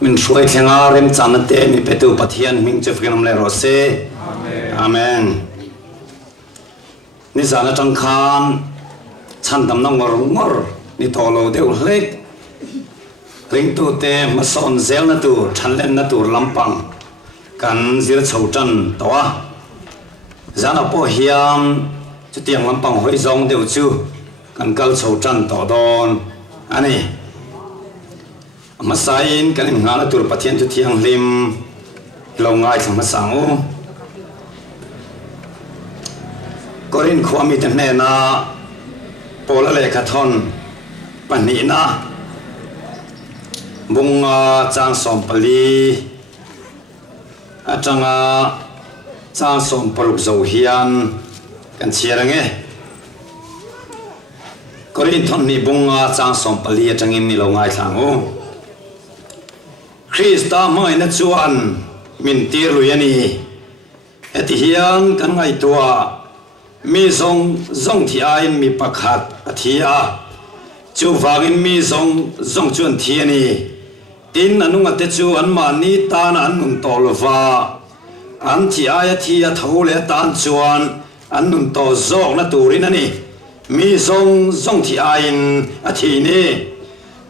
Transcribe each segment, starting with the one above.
mình suy theo ngài rem chăn tê mi bê tu bát hiền mình chụp cái nấm lê rose amen ni sana trong khan chăn đầm nong ngor ni tholo deu lek ring tu te ma son zel na tu chan len na tu lampang kan zir chho chan towa zana po hiam chu tiang lampang hoi zong deu chu kan kal chho chan to don ani masain kan ngala tur pathian chu thiang lim lo ngai thang masangu korin khwami te ne na pola le khathon pani na bunga chang som pali atanga chang som paluk zo hian kan chiarange korin thon ni bunga chang som pali atangin ni lo ngai thangu Krista mai na chuan min tir lu yani eti hian kan ngai tua mi zong thi ai mi pakhat athia chu wangin mi zong chuan thi ani tin anunga te chu an ma ni tan an nun tolwa an thi ai athia thole tan chuan an nun to zok na turin ani mi zong thi ai in athi ni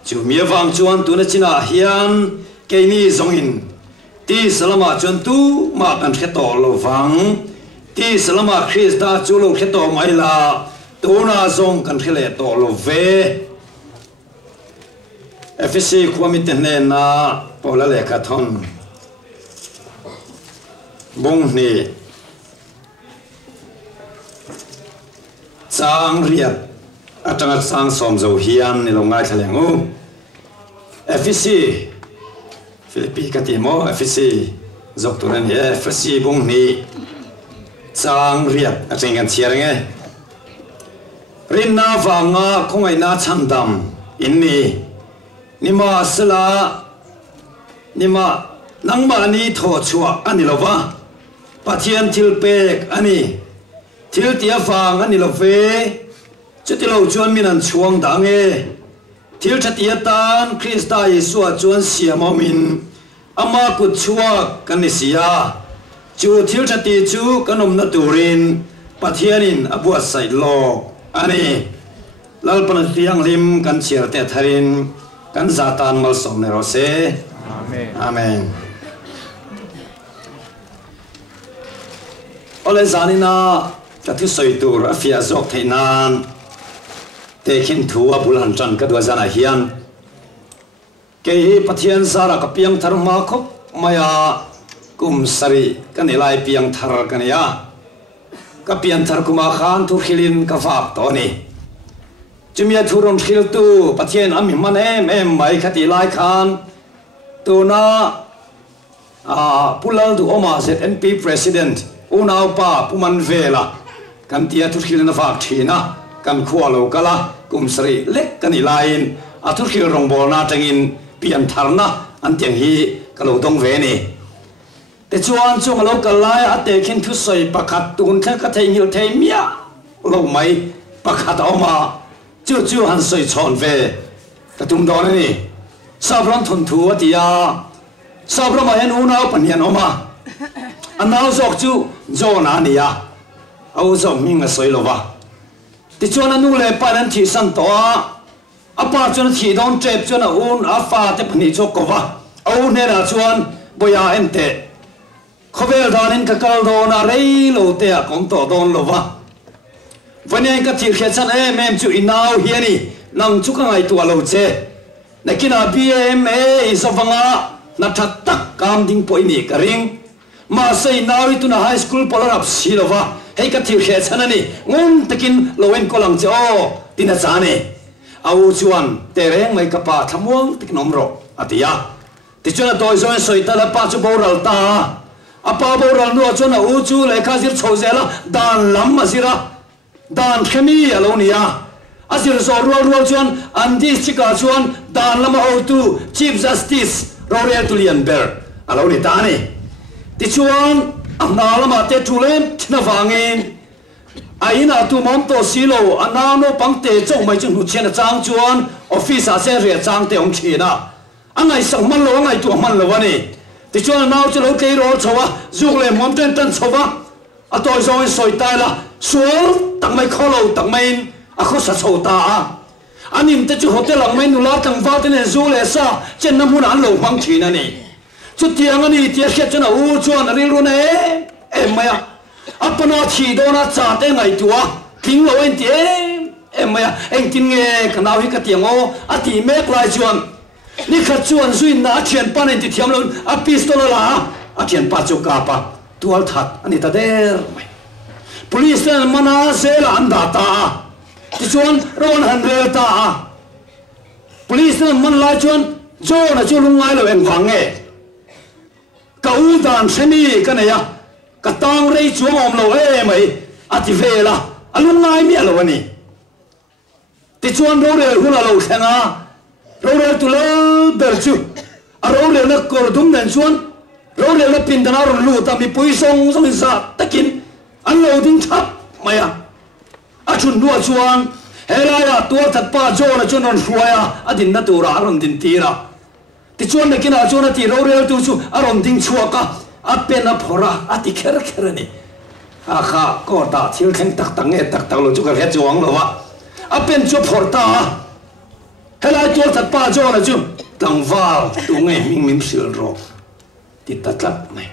chu mi wang chuan tu na china hian cái ni zong in ti salama chuan tu ma kan kheto lo wang ti salama Krista chu lo kheto mai la tu na zong kan khele to lo ve FSC khwami te ne na pola le ka thon bong ni chang riat atanga sang som zo hian ni lo ngai thalengu FSC Philippi katimo FSC zokturan he FSC bung ni chang riat atengan chiarange rinna wanga khongai na chandam inni nima sala nima nangma ni tho chua ani lova pathian thilpek ani thil tia wang ani love chutilo chuan minan chuang dange thil thatia tan Krista Yesu chuan siamomin ama kut chua kanisia chu thil thati chu kanom na turin pathianin abua sai lo ani lalpan tiang lim kan chiar te tharin kan zatan mal som ne rose amen amen ole zanina ka thu soi tur afia zok thainan te khin thu abulan chan ka dua zana hian ke pathian sara ka piang thar ma khop maya kum sari kanilai piang thar kania ka piang thar kuma khan thu khilin ka fak to ni chimia thuron khil tu pathian ami mane em mai khati lai khan tu na pulal du oma ZNP president unau pa puman vela kan tia thu khilin na fak thina kan khualo kala kumsri lek kani lain athur khil rong bol na tangin pian tharna an tiang hi kalo dong ve ni te chuan chung lo kalai ate khin thu soi pakhat tun kha ka thei hil thei mia lo mai pakhat oma chu han soi chon ve ta tum do ni sabran thon thu atia sabra ma hen una panian oma anau zok chu zo na ni ya au zo ming a soi lo wa ti chuan anu le panan thi san to apa chuan thi don trep chuan a un a fa te phani chok ko wa au ne na chuan boya ente khovel danin ka kal do na rei lo te a kom to don lo wa vane ka thi khe chan em chu inau hiani nang chu ka ngai tu lo che nakina BMA isawanga na that tak kam ding poi ni ka ring ma sei nawi tu na high school polarap silova hei ka thil khe chanani ngun takin loen kolang che o tina chane au chuan tereng mai ka pa thamuang tiknom ro atia ti chuna toy zoi soita la pa chu boral ta apa boral no chuna u chu le kha zir chhozela dan lam azira dan khami alonia azir zo ro chuan andi chika chuan dan lama o tu chief justice Royal Tulian Ber aloni ta ni ti chuan amna lama te tulem thna wangin aina tu mom to silo anano pangte chong mai chung chen chang chuan office a se re chang te ong china angai sang man lo angai tu man lo wani ti chuan nau chu lo ke ro chowa zuk le mom ten tan chowa atoi zoi soi tai la sual tak mai kholo tak mai a kho sa chho ta anim te chu hotel ang mai nu la tang va ten zu le sa chen na mun an lo mang thina ni chu tiang ani tia khet chana u chuan ri ru ne em maya apana thi do na cha te ngai tua king lo en ti em maya en tin nge kanau hi ka tiango ati mek lai chuan ni kha chuan zuin na thian pan en ti thiam lo a pistol la a thian pa chu ka pa tual that ani ta der police mana se la anda ta ti chuan ron han re ta police man la chuan zo na chu lungai lo en phang nge ka u dan semi ka ne ya ka tang rei chuang om lo mai ati vela alungai mi lo ani ti chuan ro re hula lo thenga ro re tu lo ber chu a ro re na kor dum nen chuan ro re na pin dana ro lu ta mi pui song song sa takin an lo ding thap maya a chun nuwa chuan hela ya tua that pa jo na chuan on hruaya adin na tura ron din tira ti chuan na kina chuan ti ro re tu chu a ron ding chuaka a pen a phora a ti kher kher ni a kha ko ta thil theng tak tak nge tak tak lo chu ka he chuang lo wa a pen chu phor ta hela tua that pa jo na chu tang wal tu nge ming mim sil ro ti ta tlap mai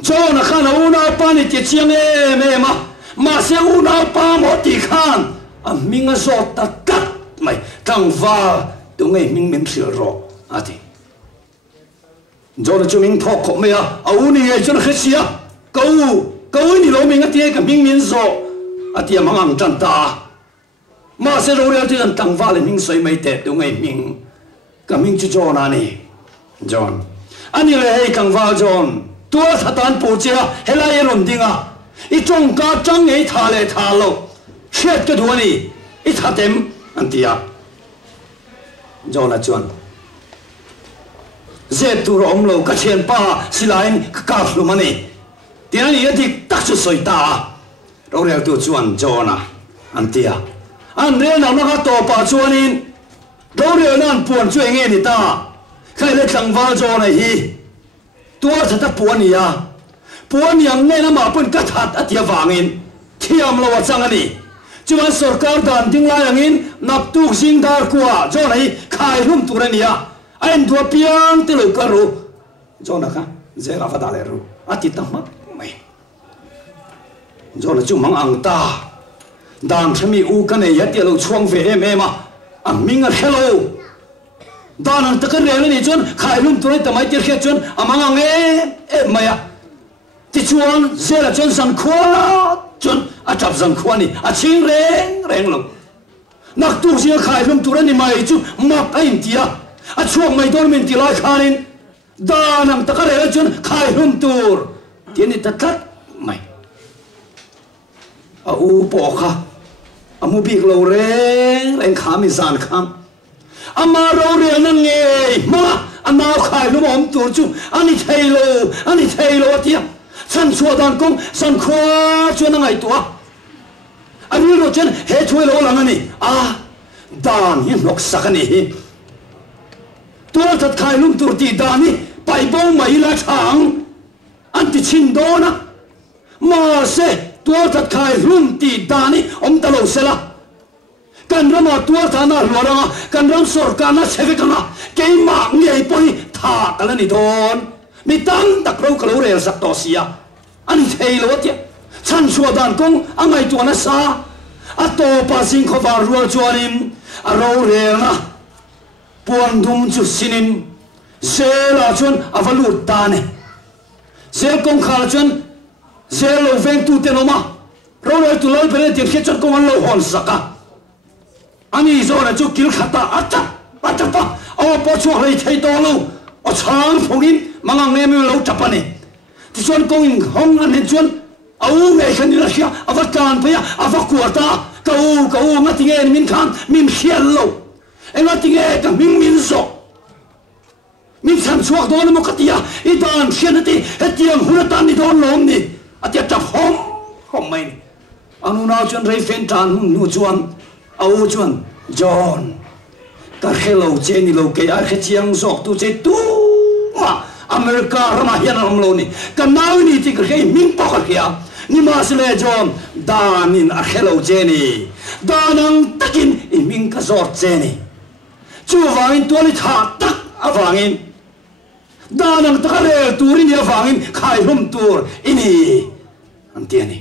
jo na khana una pa ni ti chiang e ma se una pa mo ti khan a minga zo ta kat mai tang wal tu nge ming mim sil ro ati jo na chu ming phok kho me a u ni e chu na khasia câu ni lo mình cái cái mình zo à tiệm mang ang chân ta mà sẽ rồi thì anh tăng vào mình soi mấy tết đúng ngày mình cái mình chú John này John anh ấy hay tăng vào John tua thật anh bố chia hay là ai làm tiếng à ít trong cả trăng ấy thà lệ thà lâu chết cái đuôi này ít thà tem anh tia John là John dễ tu rộng lâu cái chuyện pa xí lại cái cà phê mà này tiếng này thì tác sự soi ta rồi là tu chuan John à anh tia anh đây nào nó có tổ pa chuan in rồi là anh buồn chuyện nghe đi ta khai lên tăng vào John này hi tua thật ta buồn yang nghe nó mà buồn cắt hạt ở tiệm vàng in thiam lo chăng anh chứ mà sở cao đàn tiếng lai in nạp tu sinh dar qua John này khai lum tu này anh tua piang từ lâu caro John à dễ gặp phải đại rồi à ti tăng mất mày John là chúng mang ang ta đàn xem mi u cái này nhất là chuang về em à mình là hello đàn anh ta cái này này John khai lum tu này tao mấy tiếng kia John mang ang em mày à thì chuan dễ là John san khoa John chập san khoa này chinh reng lắm nặc tu sinh khai lum tu này mày chú mặc anh tia chuang mày đón mình thì lại khanin đàn anh ta cái này John khai lum tu tiền này ta cắt mày u bỏ kha mu big lo reng kham izan kham ama ro re nan nge ma ana khai lu mom tur chu ani thailo tia san chua dan kong san khwa chu na ngai tua ani ro chen he thui lo lang ani dan hi nok sakani hi tua that khai lum tur ti dani pai bo mai la thang anti chin do na ma se tua thật khai lum ti dani ta lo sela kan rama tua tha na loranga kan ram sor kana seve kana ke ma ngai poi tha kala ni don mi tam tak ro kalo re sak to sia ani thei lo tia chan chua dan kong angai tu na sa a to pa sing kho va ro chuanim a ro re na puan dum chu sinin se la chun avalut ta ne se kong khala chun zelo veng tu te noma rolo tu loi pere ti khechon ko man lo hon saka ani zona chu kil khata acha pa o po chu rei thei to lo o chang phungin mangang ne mi lo chapani ti chon ko in hong an he chon au nge khan ra khia avakan pa avakuata kau ngati nge min khan min khial lo engati nge ka min zo min san chuak don mo katia idan khianati hetiam hulatan ni don lom ni atia chap hom mai anu na chuan rei fen tan nu chuan au chuan John cả hello chế ni lâu cái ai cái chiang dọc tu chế tu mà America mà hiện làm lâu ni cái nào ni thì cái mình bao cái kia ni mà sẽ lấy John đàn in à hello chế ni đàn ang takin mình cái giọt chế ni chú vangin tua li thà tắc à vangin đàn ang tắc le turin ya vangin khai hum tur ini anh tiền ni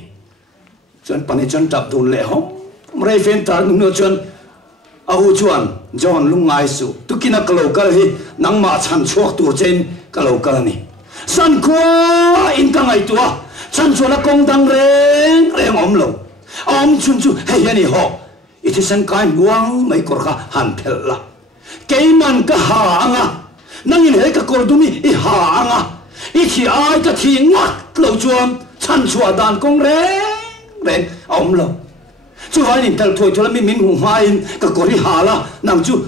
John pani John tập đun lệ hông mấy phen tar nung John ahu chuan John lungai su tukina kalokal hi nangma chan chuak tur chen kalokal ni san kwa in ka ngai tua chan chuan kong dang reng reng om lo om chun chu hei ani ho it is an kai muang mai kor kha han phel la keiman ka ha anga nangin he ka kor dumi I ha anga I thi ai ka thi ngat lo chuan chan chua dan kong reng reng om lo chú hỏi nhìn thật thôi cho nó mình hùng mai cái cổ đi hà la nằm chú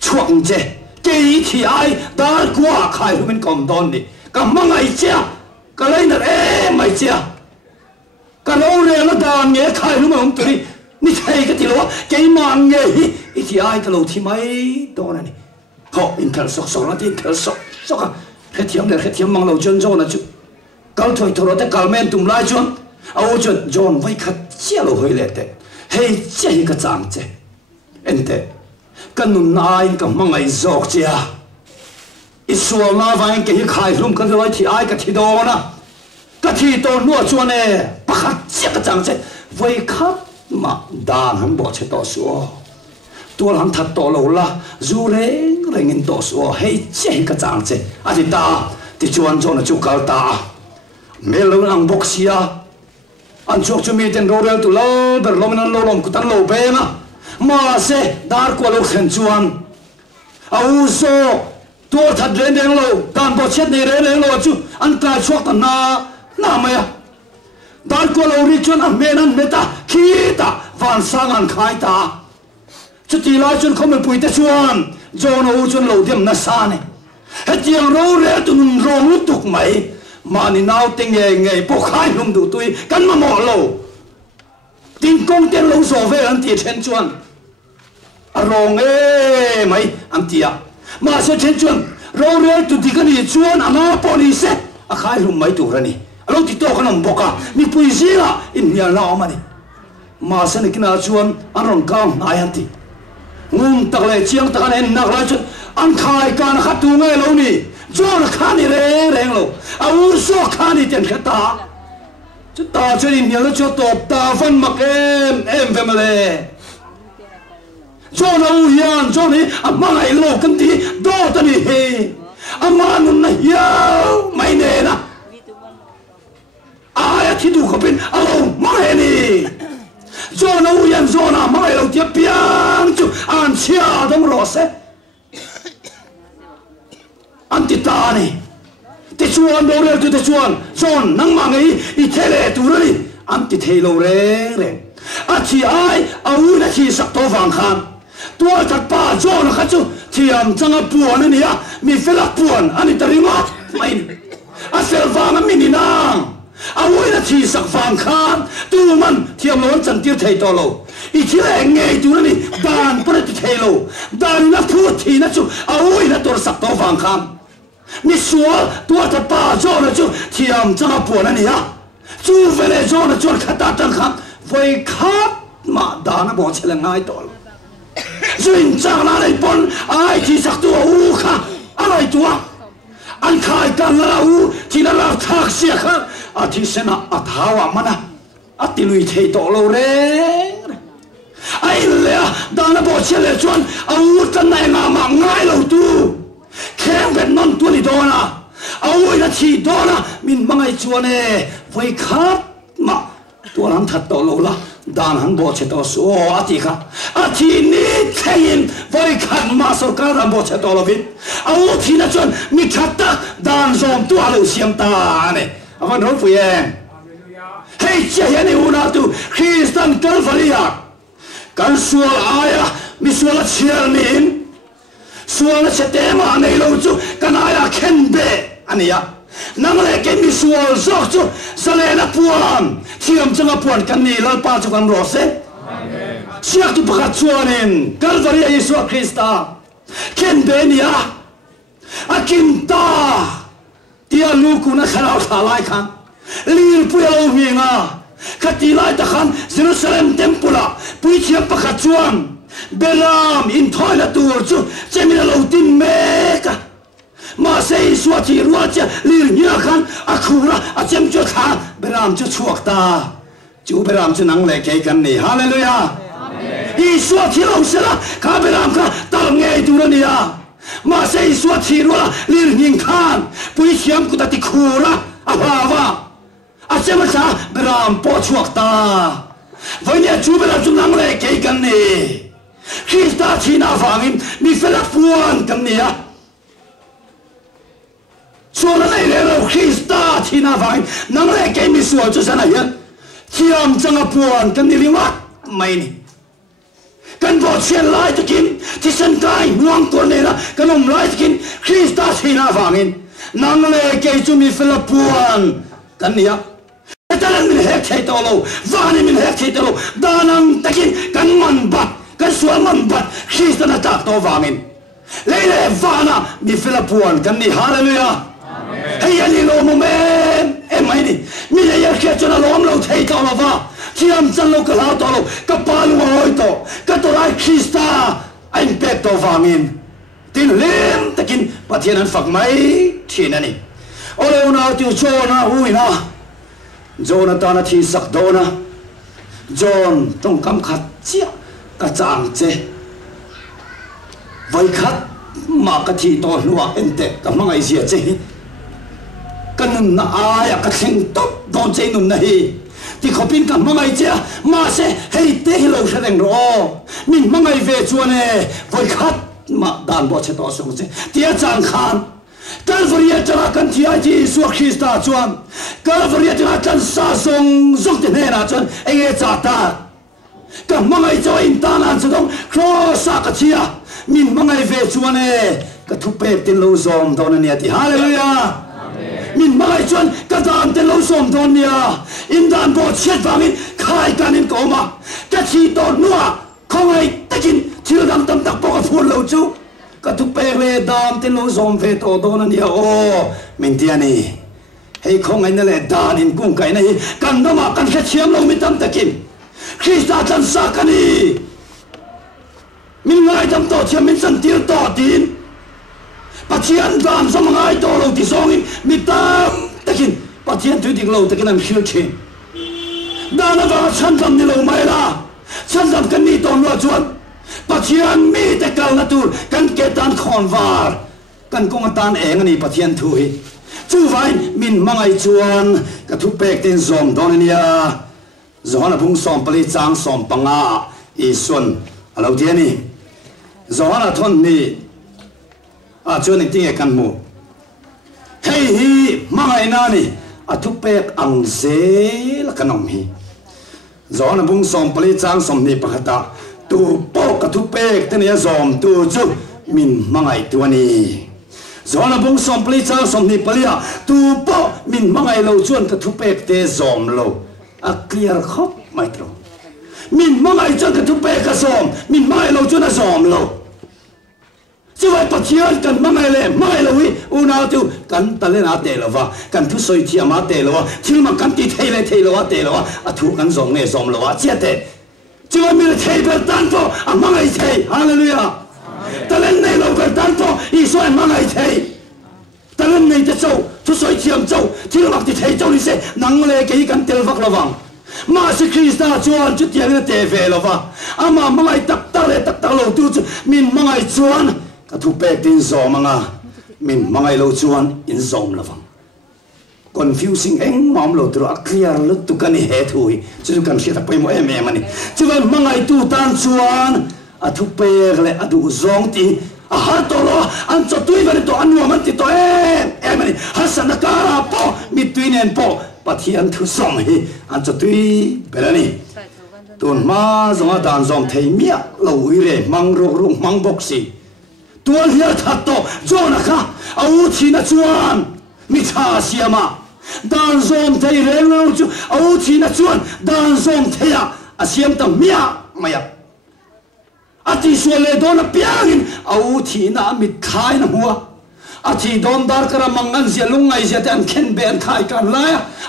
chuộng chế cái thì ai đã qua khai của mình còn đòn đi cái mang ai chia cái lấy là em mày chia cái lâu rồi nó đàn nghe khai lúc mà ông tụi đi thấy cái gì đó cái mang nghe thì ai cái lâu thì mấy đó này họ in thật sọc sọc nó thì thật sọc sọc à cái tiếng này cái tiếng mang lâu chân rồi là chú cái thôi thôi nó cái men tụm lại chuan áo chuan John vay khát chia lâu hơi lệ đấy hey chơi cái trang chơi anh thế cái nụ nai cái mang ai dọc chơi Israel na vay cái khai lum cái rồi thì ai cái thì đó na cái thì đó nuốt chuan nè bắt chơi cái trang chơi vay khát mà đàn hắn bỏ chơi to số tua hắn thật to lâu la dù reng reng in to số hey chơi cái trang chơi à thì ta thì chuan cho nó chụp cao ta mấy lâu ăn bốc xia anh chụp cho mình tên rồi tụi lo đợt lo mình ăn lo lom cũng tan lo bé mà sẽ dar qua lo khen chuan áo số tua thật lên đen lo đàn bò chết này lên lo chú anh cài chuột tận na mày à dar qua lo đi chuan anh mẹ ta khi ta van sang anh khai ta chú tí lại chuan không mình bùi ta chuan cho nó chuan lo điểm na sa này hết tiếng rồi tụi mình rong lúc tục mày mà ni nào tiếng nghe bốc khai lùng đủ tôi căn mà mỏ lầu tiếng công tiếng lâu sổ về anh tiệt trên chuan rong mày anh tiệt mà sẽ trên chuan rồi rồi tụi tí cái gì chuan anh police khai lùng mấy tụi này lâu tí to cái nằm bốc à mi pui gì à in nhà nào mà đi mà sẽ này cái nào chuan anh rong cao ai anh tiệt tắc lại chiang tắc anh nạc lại chuan anh khai cả nó khát tu nghe lâu nè cho nó khá đi reng lâu áo số khá đi tiền khát ta chú ta cho đi nhiều cho tộp ta phân mặc em về mà lệ cho nó hiền cho này mang ai lâu cân tí đo ta đi hề mà nó này yêu mày nè na ai thì đủ có bên alo mang ai nè cho nó hiền cho nó mang ai lâu tiếp biang chú ăn chia đông rõ sẽ anh ti ta này, ti chuan đâu rồi ti chuan, John nang mang ấy, ít thế lệ tu rồi, anh ti thế lâu rồi, à chỉ ai, áo này chỉ sắc to vàng khan, tua thật ba John nó khác chứ, thì anh chẳng có buồn này à, mi phải là buồn, anh ta đi mất, mày, à phải vàng anh mình nang, áo này chỉ sắc vàng khan, tu man, thì anh muốn chẳng tiêu thấy to lâu. ít thế lệ nghe tu này, đàn bữa ti thế lâu, đàn nó phun thì nó chứ, áo này to sắc to vàng khan. Ni xua tua ta pa cho nó chú thiam chẳng buồn anh à chú về lại cho nó chú khát ta tăng khát với khát mà đã nó bỏ chơi là ngay đó duyên chẳng là này bọn ai thì sắc tua u khá ai tua anh khai càng là u thì nó là thác xe khác à thì sẽ là à tháo à mà nè à thì lùi thầy tổ lâu đấy ai lẽ đã nó bỏ chơi là chú u chân này mà ngay lâu tu khéo bên non tuôn đi đó na, áo là chỉ đó na, mình mang ai chuan nè, với khát mà tuôn hắn thật to lâu la, đàn hắn bỏ chết to số à thì nít thấy với khát mà sao cả đàn bỏ chết to lâu vít, áo thì nó chuan mi khát ta đàn dòm tua lâu xiêm ta nè, anh nói với em, hey chơi anh yêu na tu, Christian Calvaria, kan sual ai à, mi sual chiar nín. Sual sẽ tema anh ấy lâu chú, cái này là khen bể anh ấy à, nang lại cái mi sual zok chú, sao lại là buồn, thiam chẳng là buồn cái này là bao nhiêu con rose, siết tu bạc chuanin, Calvary Yesus Christa, khen benia akim ta tia lu kuna khanau tha lai khan lir puelo hinga khati lai ta khan Jerusalem tempula pui chia pakhat chuan belam in thoila tur chu chemina lo tin meka ma sei suati ruacha lir nya khan akhura achem chu kha beram chu chuak ta chu beram chu nang le ke kan ni hallelujah i suati lo sela ka beram ka tal nge turania ma sei suati ruala lir ning khan pui siam ku ta ti khura ahawa achem cha beram po chuak ta voinia chu beram chu nang le ke kan ni Krista China vangin mi fela puan kan nia so la nei le Krista China vangin nang le ke mi sual chu sana hian thiam changa puan kan ni liwa mai ni kan bo chen lai takin ti san kai nuang ko ne la kan lai takin Krista China vangin nang le ke chu mi fela puan kan nia talan min hek thei to lo vani min hek thei to lo danang takin kan man bat kan sual man bat Krista na tak to vangin leile vana mi fela puan kan ni hallelujah hey ani lo mo men mai ni mi le ya khe chona lom lo thei to lo va thiam chan lo ka la to lo ka palu hoi to ka to rai Krista ein pek to vangin tin lem takin pathian an fak mai thin ani ole una tu chona huina Jonathan a thi sak dona John tong kam khat chia ka chang che vai khat ma ka thi to nuwa ente ka mangai sia che kan na aya ka thing top don che nun nahi ti khopin ka mangai che ma se hei te lo shareng ro min mangai ve chuane vai khat ma dan bo che to song che tia chang khan Calvary tara kan thia ji su Krista chuan Calvary tara kan sa song zok te na chuan enge cha ta ka mangai cho in ta nan chong cross ka chia min mangai ve chuane ka thu pe tin lo zom don ania ti hallelujah min mangai chuan ka dan tin lo zom don nia in dan bo chet wangin khai kanin ko ma ka chi to nuwa khongai takin thil dam tam tak po ka phun lo chu ka thu pe le dam tin lo zom ve to don ania o min ti ani hei khongai na le dan in kung kai nei kan dama kan kha chiam lo mi tam takin Krista chan sakani min ngai tam to chiam min san tir to tin pathian dam som ngai to lo ti songin mi tam takin pathian tu ding lo takin am hil chin dana va chan dam ni lo mai la chan dam kan ni to no chuan pathian mi te kal na tur kan ke tan khon var kan kong tan eng ani pathian thu hi chu vai min mangai chuan ka thu pek tin zom don ania Zohana pung som pali chang som panga I sun alo dia ni Zohana thon ni a chuan ting e kan mu hei hi mangai na ni a thu pek ang zel kanom hi Zohana pung som pali chang som ni pakhata tu po ka thu pek te ni zom tu chu min mangai tu ani Zohana pung som pali chang som ni palia tu po min mangai lo chuan ka thu pek te zom lo a clear khop mai tro min mangai chan ka thu pe ka som min mai lo chuna som lo chu vai pathian kan mangai le mai lo wi una tu kan tale na te lo wa kan thu soi thi ma te lo wa thil ma kan ti thei le thei lo wa te lo wa a thu kan zong ne som lo wa chia te chu mi le thei per tan to a mangai thei hallelujah talen ne lo per tan to I so mangai thei talen nei te chau thu soi thiam chau thil mak ti thei chau ni se nang le ke kan tel vak lawang ma se Krista chuan chu tiang na te ve lova ama mangai tak tak lo tu chu min mangai chuan ka thu pek tin zom anga min mangai lo chuan in zom lawang confusing eng mam lo tro a clear lo tu kan he thui chu kan sia tak pai mo em ani chu mangai tu tan chuan a thu pek le a du zong ti a har to lo an cho tui ve to an man ti to em ani hasan ka po mi tuin en po pathian thu som hi an cho tui belani tun ma zonga dan zom thei mia lo ui re mang ro ru mang bok si tuan hia that to zona kha au chi na chuan mi cha siama dan zom thei re lo chu au chi na chuan dan zom theia a siam ta mia maya ati suale don piangin au thi na mit khai na hua ati don dar kara mangan zia lungai zia tan khen ben khai kan la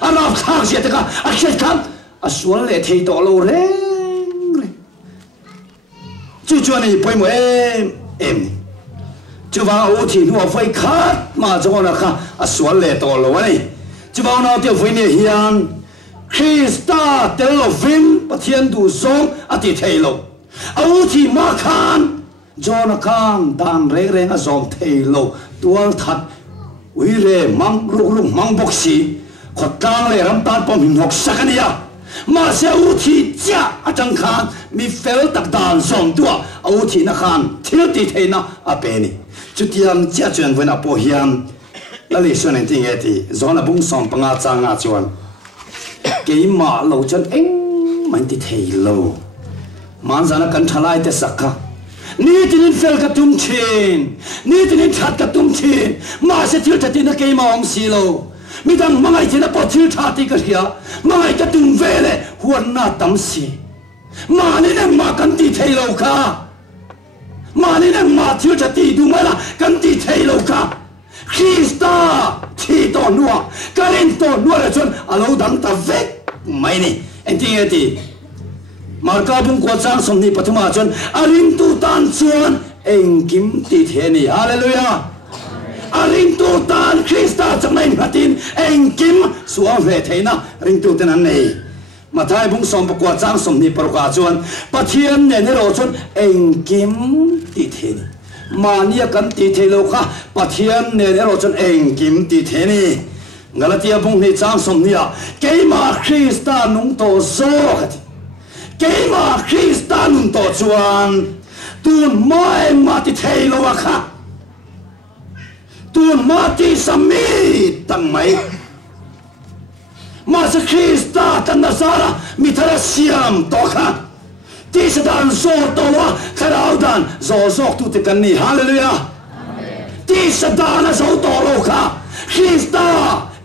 arab khang zia ta a khet kan a suale thei to lo reng chu chu ni poi mo em chu va au thi nu phai khat ma zo na kha a suale to lo ni chu va na te voi ni hian Krista tel lo vin pathian du zong ati thei lo au thi ma khan John khan dan reng a zom thei lo tual that ui re mang ru mang bok si khot tang le ram tan pom hin hok sakania ma se au thi cha atang khan mi fel tak dan zom tua au thi na khan thil ti thei na a pe ni chutiam cha chuan vena po hiam la le suan ting e ti zona bung som panga changa chuan ke ma lo chan eng man ti thei lo man zana kan thalai te sakha ni tin fel ka tum chin ni tin that ka tum chin ma se thil thati na ke ma ong si lo mi dang mangai tin po thil thati ka hia mangai ka tum vele huan na tam si ma ni na ma kan ti thei lo ka ma ni na ma thil thati du mala kan ti thei lo ka Krista thi to nuwa karin to nuwa la chon alo dang ta vek mai ni enti marka bung ko chang som ni pathuma chon aling tu tan chuan engkim ti the ni hallelujah aling tu tan Krista changai hatin engkim suam ve theina ring tu ten an nei mathai bung som ko chang som ni parka chuan pathian ne ne ro chon engkim ti the ni mania kan ti thelo kha pathian ne ro chon engkim ti the ni ngalatia bung ni chang som nia keima Krista nung to zo khati keima Krista nung to chuan tun mai ma ti thelo kha tun ma ti sami tang mai ma se Krista tan nasara mi thara siam to kha ti se dan zo to wa kharau dan zo zok tu te kan ni hallelujah amen ti se dan zo to lo kha Krista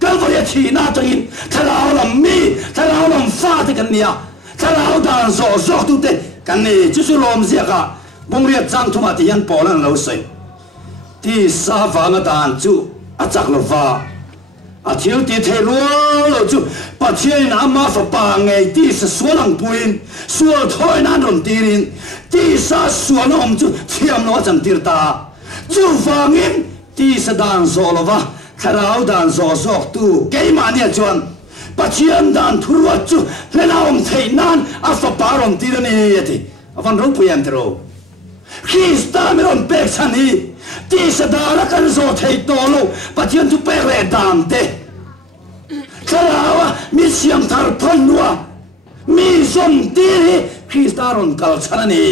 kalvaria thi na tangin thalau lam mi thalau lam fa te kan nia thalau dan zo zok tu te kan ni chu chu lom zia ka bung ria chang thuma ti yan polan lo sei ti sa va na dan chu a chak lo va a thil ti the lo chu pathian ama fa pa ngai ti sa sualang puin sual thoi na ron tirin ti sa suanom chu thiam no chan tir ta chu wangin ti sa dan zo lo va kharau dan zo zok tu keima nia chuan pathian dan thurwa chu lenaom theinan a fa parom tirani ati avan ro puyan tro Krista meron pek sani ti sa dara kan zo thei to lo pathian tu pek le dam te karawa mi siam thar phanwa mi som ti Krista ron kal chanani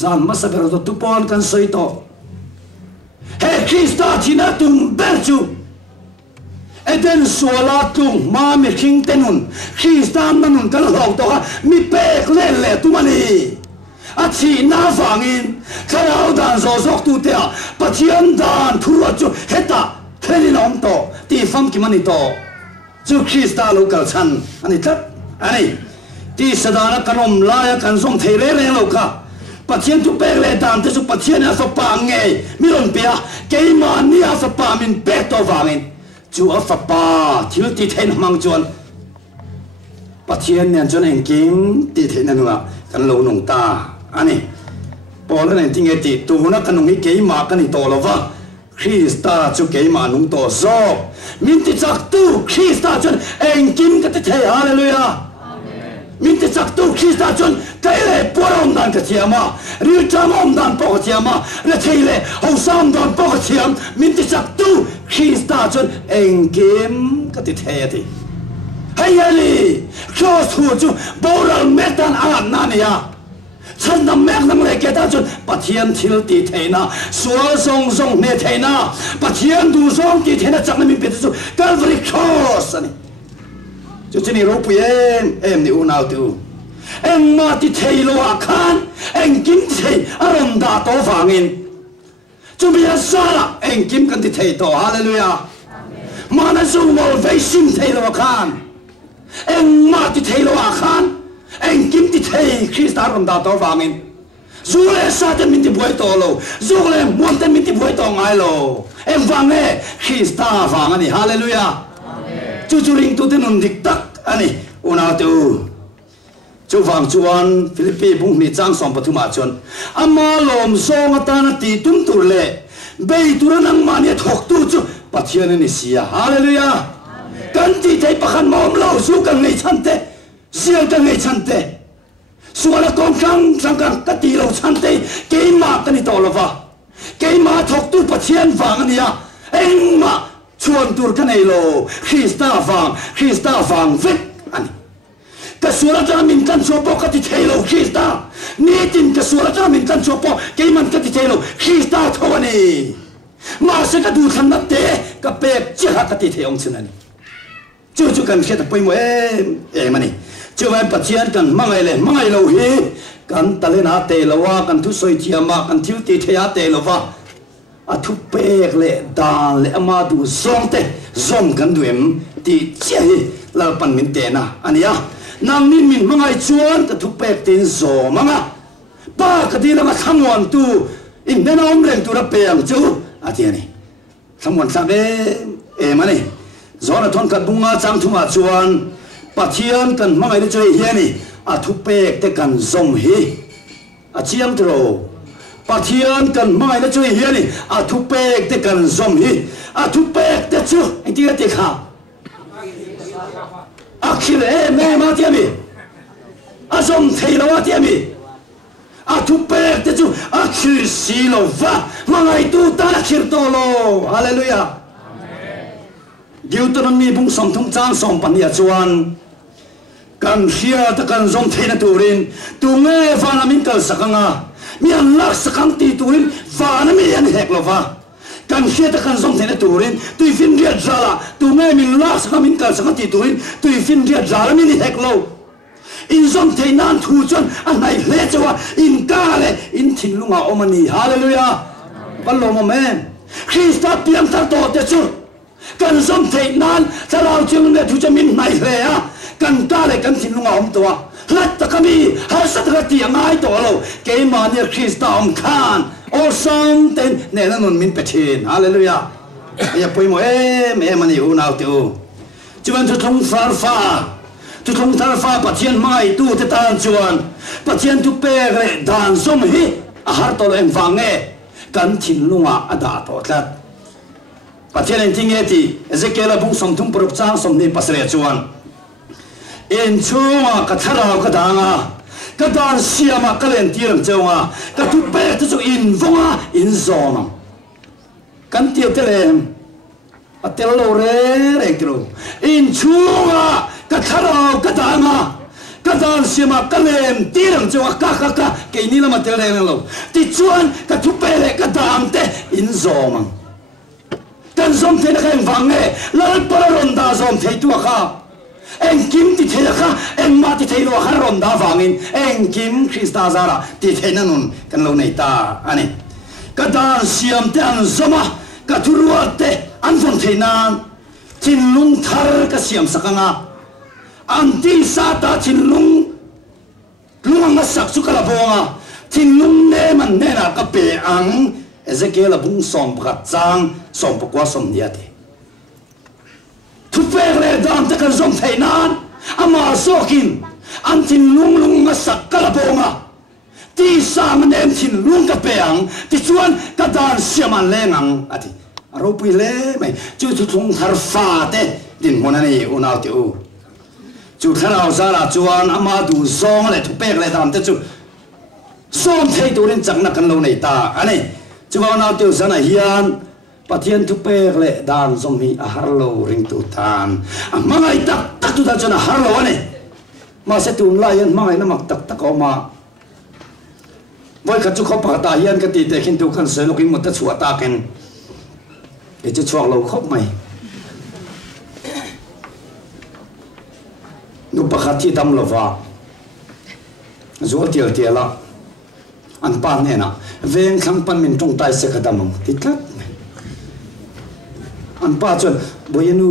zan masaber to tupon kan soi to he Krista thina tum berchu eden suala tung ma mi king tenun Krista nanun kan ho to mi pek le tumani achi na wangin kharau dan zo zok tu te pathian dan thura chu heta thelin om to ti fam ki mani to chu Krista local chan ani tat ani ti sadana kanom laya kan som theile le lo ka pathian tu pek le dan te chu pathian a fa pa nge miron pia keima ni a fa pa min pek to wangin chu a fa pa thil ti then mang chuan pathian nen chon engkim ti then anwa kan lo nong ta ani pola nen tinge ti tu na kanung ke ma kan to lova Krista chu ke ma nung to zo min ti chak tu Krista chon engkim ka te hallelujah amen min ti chak tu Krista chon kaile porom dan ka chiama ri chamom dan po chiama le thile ho sam dan po chiam min ti chak tu Krista chon engkim ka te ati hayali cross hu chu boral metan an nania chân nằm mẹ nằm lại cái ta chun pathian thil ti theina sual song song ne theina pathian du song ti theina chak na mi pe chu Calvary cross ani chu chini ro pu em ni unau tu em ma ti theilo a khan em kim thei aron da to wangin chu mi sala em kim kan ti thei to hallelujah amen mana zu mol ve sim theilo a khan em ma ti theilo a khan em kim ti thei Krista ron da to wangin Zule sa te min ti buai to lo zule mon te min ti buai to ngai lo em vang e Krista vang ani hallelujah chu chu ring tu te nun dik tak ani una tu chu vang chuan Philippi bung ni chang som pathuma chon ama lom song atana ti tum tur le bei turanang mania thok tu chu pathian ni sia hallelujah kan ti thei pakhan mom lo su kan ngei chante sial kan ngei chante suala kong sang ka ti lo chante ke ma kan ni to lo va ke ma thok tu pathian wang ania eng ma chuan tur kan ei lo Krista wang vek ani ka suala ta min kan so po ka ti thei lo Krista ni tin ka suala ta min kan so po ke man ka ti thei lo Krista thawani ma se ka du than na te ka pek chi ha ka ti thei ong chinani chu kan khet poi mo em mani chu vai pathian kan mangai lo hi kan talena te lawa kan thu soi thiama kan thiu ti thea te lawa a thu pek le dan le ama du zong te zong kan duem ti che la pan min te na ania nang min mangai chuan ka thu pek tin zo manga pa ka di lama thangwan tu in na om reng tu ra peng chu atiani thangwan sa e mani zona thon ka bunga chang thuma chuan pathian kan mangai le choi hiani a thu pek te kan zom hi a chiam tro pathian kan mangai le choi hiani a thu pek te kan zom hi a thu pek te chu ai ti te kha akhir me ma ti mi a zom thei lo ti mi a thu pek te chu akhir si lo va mangai tu ta akhir to lo hallelujah Deuteronomy bung som thum chang som pania chuan kan hia ta kan zom theina turin tu nge fana min kal sakanga mi an lak sakang ti turin fana mi an hek lova kan hia ta kan zom theina turin tu fin ria jala tu nge min lak sakang min kal sakang ti turin tu fin ria jala mi hek lo in zom theinan thu chon anai hle chawa in kale in thinlunga omani hallelujah ballo mo men Krista piam tar to te chu kan zom theinan charau chung ne thu chamin nai hle a kan ta le kan thinlunga om to lat ta kami har sat ra ti ngai to lo ke ma ne Krista om khan o som ten ne na nun min pethin hallelujah ya poi mo em ani u nau tu chuan thu thong far fa tu thong tar fa pathian mai tu te tan chuan pathian tu pe re dan som hi a har to em wange kan thinlunga ada to tlat pathian en tinge ti Ezekiel bung som thum prop chang som ni pasre chuan en chunga ka tharau ka danga ka dan siama ka len tirang chunga ka tu pe tu chu in vonga in zona kan ti telem atel lo re tro in chunga ka tharau ka danga ka dan siama ka len tirang chunga ka ke ni la ma tel lo ti chuan ka tu pe le ka dam te in zona kan zom the na kan wange lal para ron da zom thei tu kha eng kim ti thei kha eng ma ti thei lo kha ron da wangin eng kim Krista zara ti thei na nun kan lo nei ta ani ka dan siam te an zoma ka thurua te an zom thei nan chin lung thar ka siam sakanga an ti sa ta chin lung lunga sak su kala bonga chin lung ne man ne na ka pe ang Ezekiel bung som brat chang som pakwa som niate thu per le dam ta kan som thainan ama sokin an tin lung ma sak kala bonga ti sa man em tin lung ka peang ti chuan ka dan siaman lengang ati aro pui le mai chu thung thar fa te din monani unau ti u chu tharau zara chuan ama du zong le thu per le dam te chu som thei turin changna kan lo nei ta ani chuan na teu sana hian pathian thu pek le dan zom hi a harlo ring tu tan a mangai tak tu da chana harlo ane ma se tu la yan mangai na mak tak oma voi kha chu kho pa ta hian ka ti te khin tu khan se loking mot ta chua ta ken e chu chuak lo khop mai nu pakhat thi tam lova zo tial tiala an pa ne na veng khang pan min tong tai se khadamang titlat an pa chon boyenu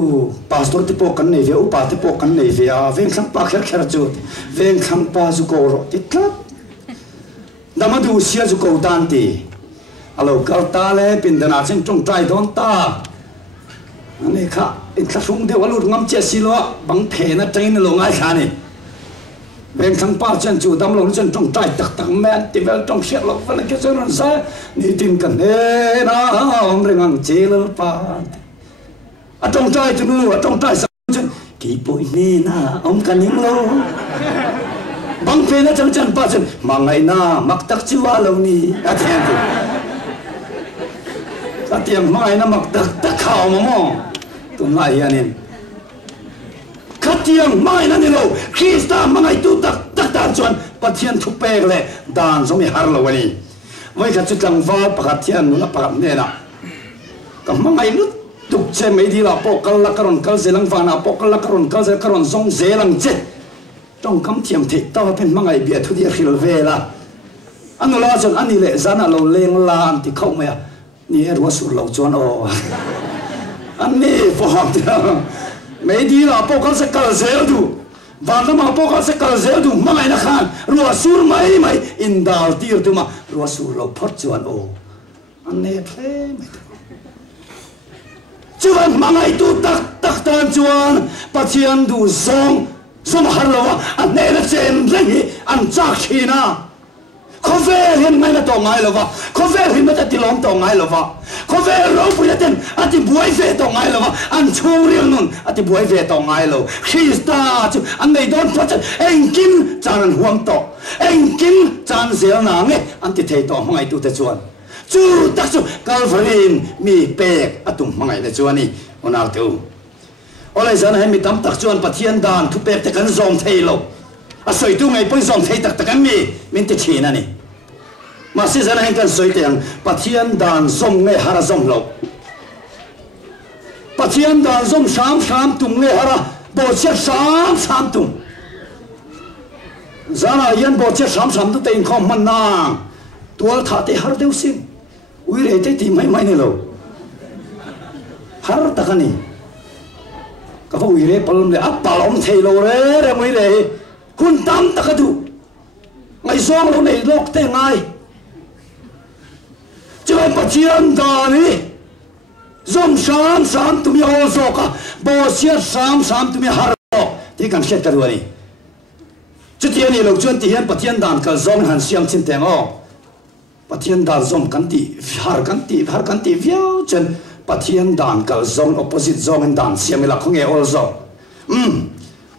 pastor te po kan nei ve u pa te po kan nei ve a veng khang pa kher chu veng khang pa zu ko ro titlat Nama du sia ju ko tan ti alo kal ta le pin dana chen trong trai don ta ani kha in kha sung de walut ngam che silo bang the na train lo ngai kha ni bên thằng pa chân chủ tâm lòng chân trong trai tắc tắc men thì về trong xe lộc vẫn cái chân nó sai ni tin cần thế na ông rình ngang chế lơ pa ở trong trai chân nu ở trong trai sao chân kỳ bội nè na ông cần những lâu băng phê nó chân chân pa chân mà ngày na mặc tắc chua lâu ni à thế thì cái tiếng mai nó mặc tắc khảo mà mò tụi này anh em khát tiếng mai nó đi lâu khi ta mà ngày tu tắc đàn chuẩn bắt thiên thúc bè lệ đàn giống như har lâu vậy với cái chút lăng vào bắt thiên nó bắt nè nè còn mà ngày lúc tục chơi mấy đi là bộ cái là cái gì lăng vào nào bộ cái là cái giống dễ lăng chết trong cắm thiềm thì tao bên mà ngày biệt thu đi khil về là anh lo chọn anh đi lệ ra là lâu lên lan thì không mày ni rùa sụt lâu chọn ô anh đi phò mấy đi là bộ cái sẽ cờ dễ đủ và nó mà bộ cái sẽ cờ dễ đủ mà ngày nó khan rùa sụt mấy in đào tiêu tu mà rùa sụt lâu phật chọn ô anh đi thế mày chứ anh mà ngày tu tắc tan chọn bắt chiên đủ song song har lâu anh này là chuyện gì anh chắc khi na có vẻ hiện nay là tổ ngài là vậy, có vẻ hiện nay là tỷ lệ tổ ngài là vậy, có vẻ lâu bây giờ tên anh ti buổi về tổ ngài là vậy, anh chua riêng luôn, anh ti buổi về tổ ngài là, khi ta chứ anh này đón phát triển, anh kim chán hoang tổ, anh kim chán dẻo nang ấy, anh ti thấy tổ ngài tu te chuan, chú tác chú Calvary mi bè, anh tung ngài te chuan đi, ông nào tu, ở đây giờ này mi tắm tác chuan bắt thiên đàn thu bè te kan zong thấy lâu. À soi tu ngày bưng zong thấy tắc tắc mình tự chi nè mà xí dân anh cần soi tiền bắt thiên đàn zong ngày hara zong lâu bắt thiên đàn zong sam tung ngày hara bộ chết sam tung giá là yên bộ chết sam tu tiền không man na tua thà te har deu xin ui lệ te thì mấy này lâu har tắc anh các ông ui lệ palom lệ áp palom thấy lâu rồi ui lệ kun tam takadu ngày song lo này lok te ngai chơi bắt chiên đàn đi zoom sam tụi mình ô zô cả bò xiết sam tụi mình har thì càng xiết cái đuôi này chút tiền này lộc chuyên tiền bắt chiên đàn cả zoom hàn xiêm trên tiếng ô bắt chiên đàn zoom har cắn tì véo chân bắt chiên đàn cả zoom opposite zoom đàn xiêm là không nghe ô zô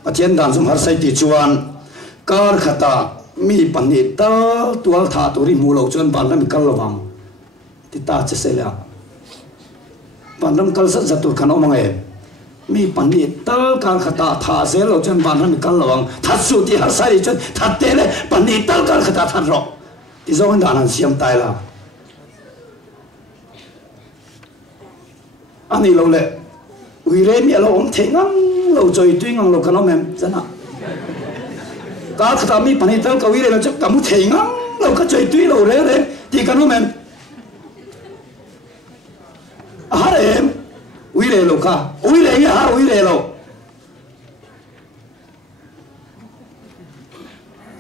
Atian dan zum har sai ti chuan kar khata mi pani ta tual tha turi mulo chuan ban ram kal lawang ti ta che se la ban ram kal sa zatur khan omange mi pani ta kar khata tha se lo chuan ban ram kal lawang that su ti har sai chuan that te le pani ta kar khata than ro ti zo han dan siam tai la ani lo le ui re mi lo om theng lâu chơi tuy ngang lâu cái nó mềm rất nặng cả khát mi pani tao cầu ý là chắc cả một thể ngang lâu cái chơi tuy lâu đấy thì cái nó mềm hát em uy lệ lâu cả uy lệ nghe hát uy lệ lâu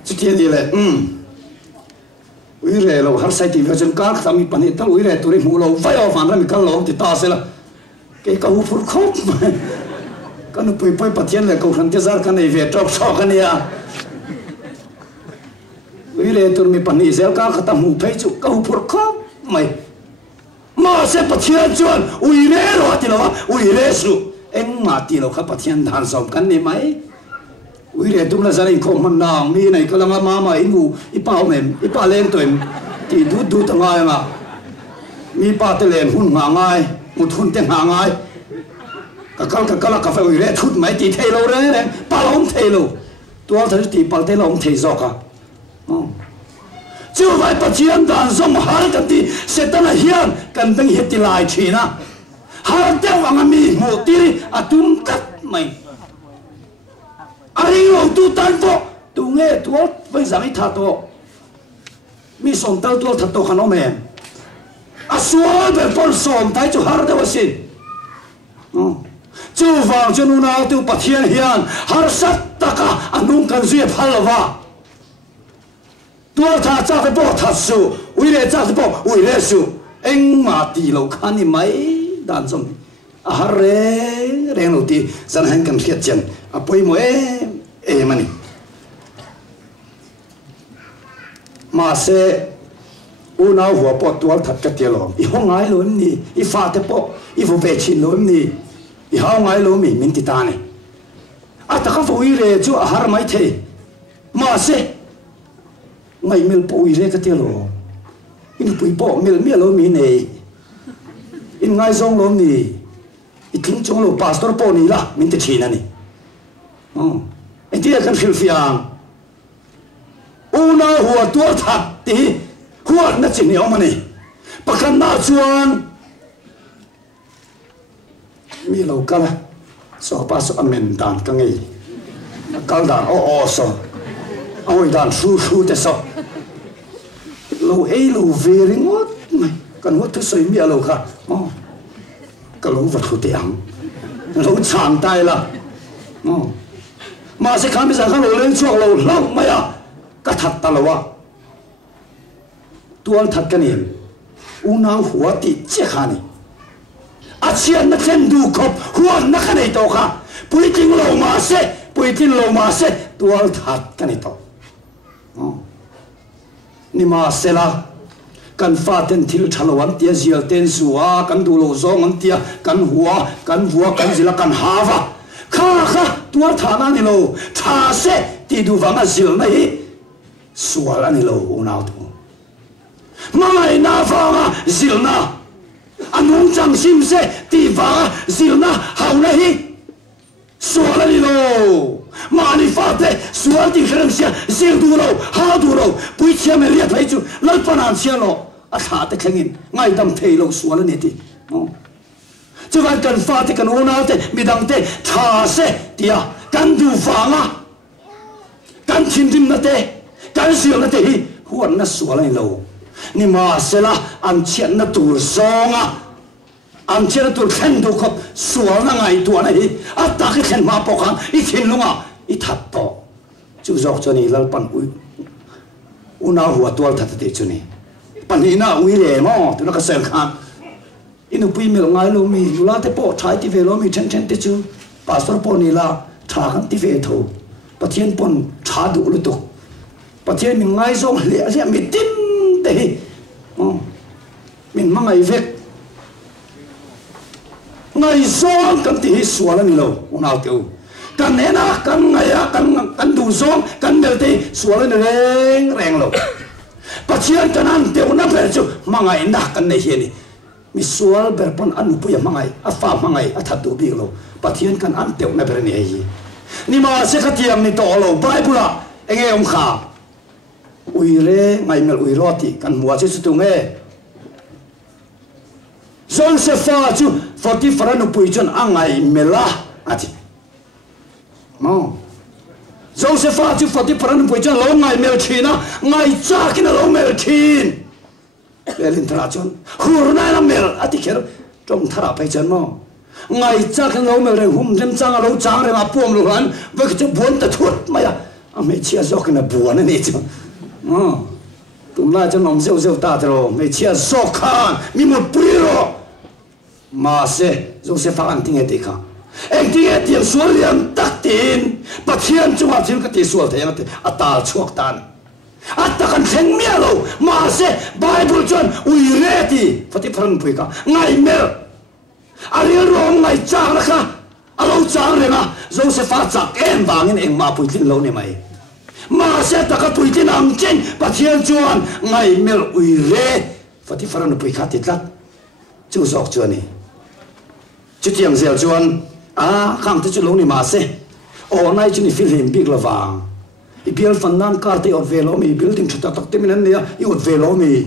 chút tiền đi lệ uy lệ lâu hát sai thì phải chân cả khát mi pani tao uy lệ tôi đi mua lâu phải ở phản ra mi cái lâu thì ta sẽ là cái cầu phun khóc mà cái nó bơi bắt thiên là cầu khăn thế gian cái này về trọc sọ cái này à, vì lẽ tôi mình bận đi dẻo cá khát mù thấy chú cầu phật khóc mày mà sẽ bắt thiên chuẩn uy lẽ rồi thì nó uy lẽ su em mà thì nó khát bắt thiên đàn sòng cái này mấy uy lẽ tôi là gia đình không mình nào mi này cái là mà in ngủ ít bao mềm ít bao lên tuổi thì đút thằng ai mà mi ba tên lên hun ngang ai một hun tên ngang ai cái là cà phê uy lệ thút mấy tí thay lâu đấy này ba lông thay lâu tôi thấy tí ba thay lông thay rõ cả chứ phải bắt chiên đàn giống hai cái tí sẽ tên là hiền cần từng hiệp tí lại chỉ na hai tiêu vàng mi một tí à tung cắt mày anh lâu tu tan to tu nghe tu bây giờ mới thà to mi sống tao tu thật to khăn ông mẹ à xóa về con sống thấy chú hai đâu xin chú vàng cho nó nào tu bắt hiền hiền har sát taka anung kan duyệt hal wa tua tha cha cái bộ thật sự uy lệ cha cái bộ uy lệ sự anh mà tì lâu khăn đi mấy đàn xong à reng reng lâu tì dân hành cần khiết chân à bôi mỗi em anh mà sẽ u nào hùa bộ tua thật cái tiền lòng i hong ai luôn nè i pha cái bộ i vô về chín luôn nè i hong ai luôn mình tì ta này à ta không uy lệ chú à mấy thế mà sẽ ngày mình bùi ra cái tiền lòng in bùi bỏ mình lo mình này in ngay giống lo mình in tiếng trong lo pastor bỏ này là mình tự chi này anh tiếc cái phim phiang una hùa tua thật thì hùa nó chỉ nhiều mà này bác anh nói chuan mi lâu cả là so pastor amen đàn cái gì cái đàn o so ôi đàn su thế sao lâu ấy lâu về đi ngót mày cần ngót thứ xây mía lâu cả cái lâu vật hụt tiền lâu chán tay là mà sẽ khám bây giờ cái lâu lên chuộc lâu lắm mày à cái thật ta lâu à tuôn thật cái này u nào hùa tị chết khá này à chiên nó khen đủ cọp hùa nó cái này đâu cả bùi tin lâu mà sẽ tuôn thật cái này đâu ni ma sela kan fa ten thil thalawan tia zial ten zuwa kan du lo zong an tia kan huwa kan zila kan hava kha tua thana ni lo tha se ti du wanga zil nei sual ani lo unau tu mai na wanga zil na anung chang sim se ti wanga zil na hau nei sual ani lo mani fate sual ti khrem sia zil du lo ha du lo pui chia me lia thai chu lal panan sia lo a tha te khengin ngai dam thei lo sual ni ti chu van kan fate kan ona te midang te tha se tia kan du wanga kan thin dim na te kan sil na te hi huan na sual ni lo ni ma sela an chen na tur zonga am chen tur khen du khop sual na ngai tu na hi a ta ki khen ma po khang I thin lunga I that to chu jok choni lal pan una huwa tual that te chuni pan hi na ui le mo tu na ka sen khan inu pui mel ngai lo mi la te po thai ti ve lo mi chen te chu pastor po ni la tha kan ti ve tho pathian pon tha du lu tu pathian mi ngai zong le mi tin te hi min ma ngai vek ngai zong kan ti hi suala ni lo una teu kan nena kan ngaya kan du zong kan melte suala ni reng lo pathian kan an teu na per chu mangai na kan nei hi ni mi sual ber pon an pu ya mangai a fa mangai a that du bi lo pathian kan an teu na ber ni hi ni ma se khatiam ni to lo bible enge om kha ui re ngai mel ui roti kan mua chu tu nge Joseph chu 40 faranu pui chon angai mela ati mo Joseph chu 40 faranu pui chon lo ngai mel thina ngai cha kin lo mel thin lelin tra chon hurna la mel ati kher trong thara pai chon mo ngai cha kin lo mel re hum dem chang lo chang re ma pom lo han ve chu bon ta thut ma ya a me chia zok na buan ni chu tum la chon nom zeu ta tro me chia zok khan mi mo pui ro mà sẽ Joseph ăn tiếng ấy cả anh tiếng ấy tiếng suy liền tắc tin bắt thiên chúng ta thiếu cái tiếng suy thế này à ta chuộc tan à ta cần thành mía lâu mà sẽ Bible chọn uy rét đi phát đi phân bui cả ngày mel à liên rong ngày trang là cả à lâu trang này mà Joseph phát chắc em vàng em mà bui tin lâu này mày mà sẽ ta cái bui tin am trên bắt thiên chọn ngày mel uy rét phát đi phân bui cả tít lát chú dọc chọn này chú tiệm dẻo chuan khang te chu lo ni ma se o nai chu ni fil him big lawang I bial fan nan kar te ot velo mi building thata tak te minan nia I ot velo mi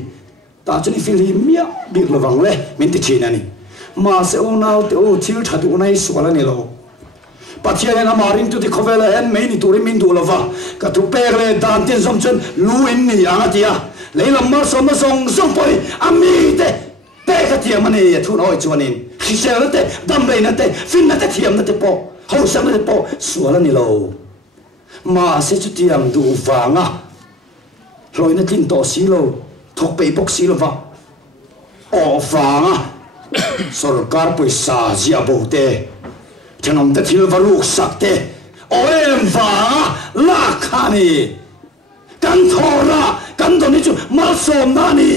ta chu ni fil him mia big lawang le min ti china ni ma se o nau te o chil thatu nai swala ni lo pathian na marin tu ti khovela en me ni turi min du lawa ka tu per le dan tin som chen lu in ni tia leilam ma som song poi ami te pe ka tia mani thu noi chuanin Kisel nate, damlay nate, fin nate tiam nate po, hausang nate po, suala ni lo. Ma se chu tiam du vanga, rồi nó tin tổ xí lô thuộc bề bốc xí lô vào ở vàng á सरकार पैसा जिया बहुते जनम ते थिल वरुक सकते ओएम वा Lakhani kan thora kan doni chu mal som nani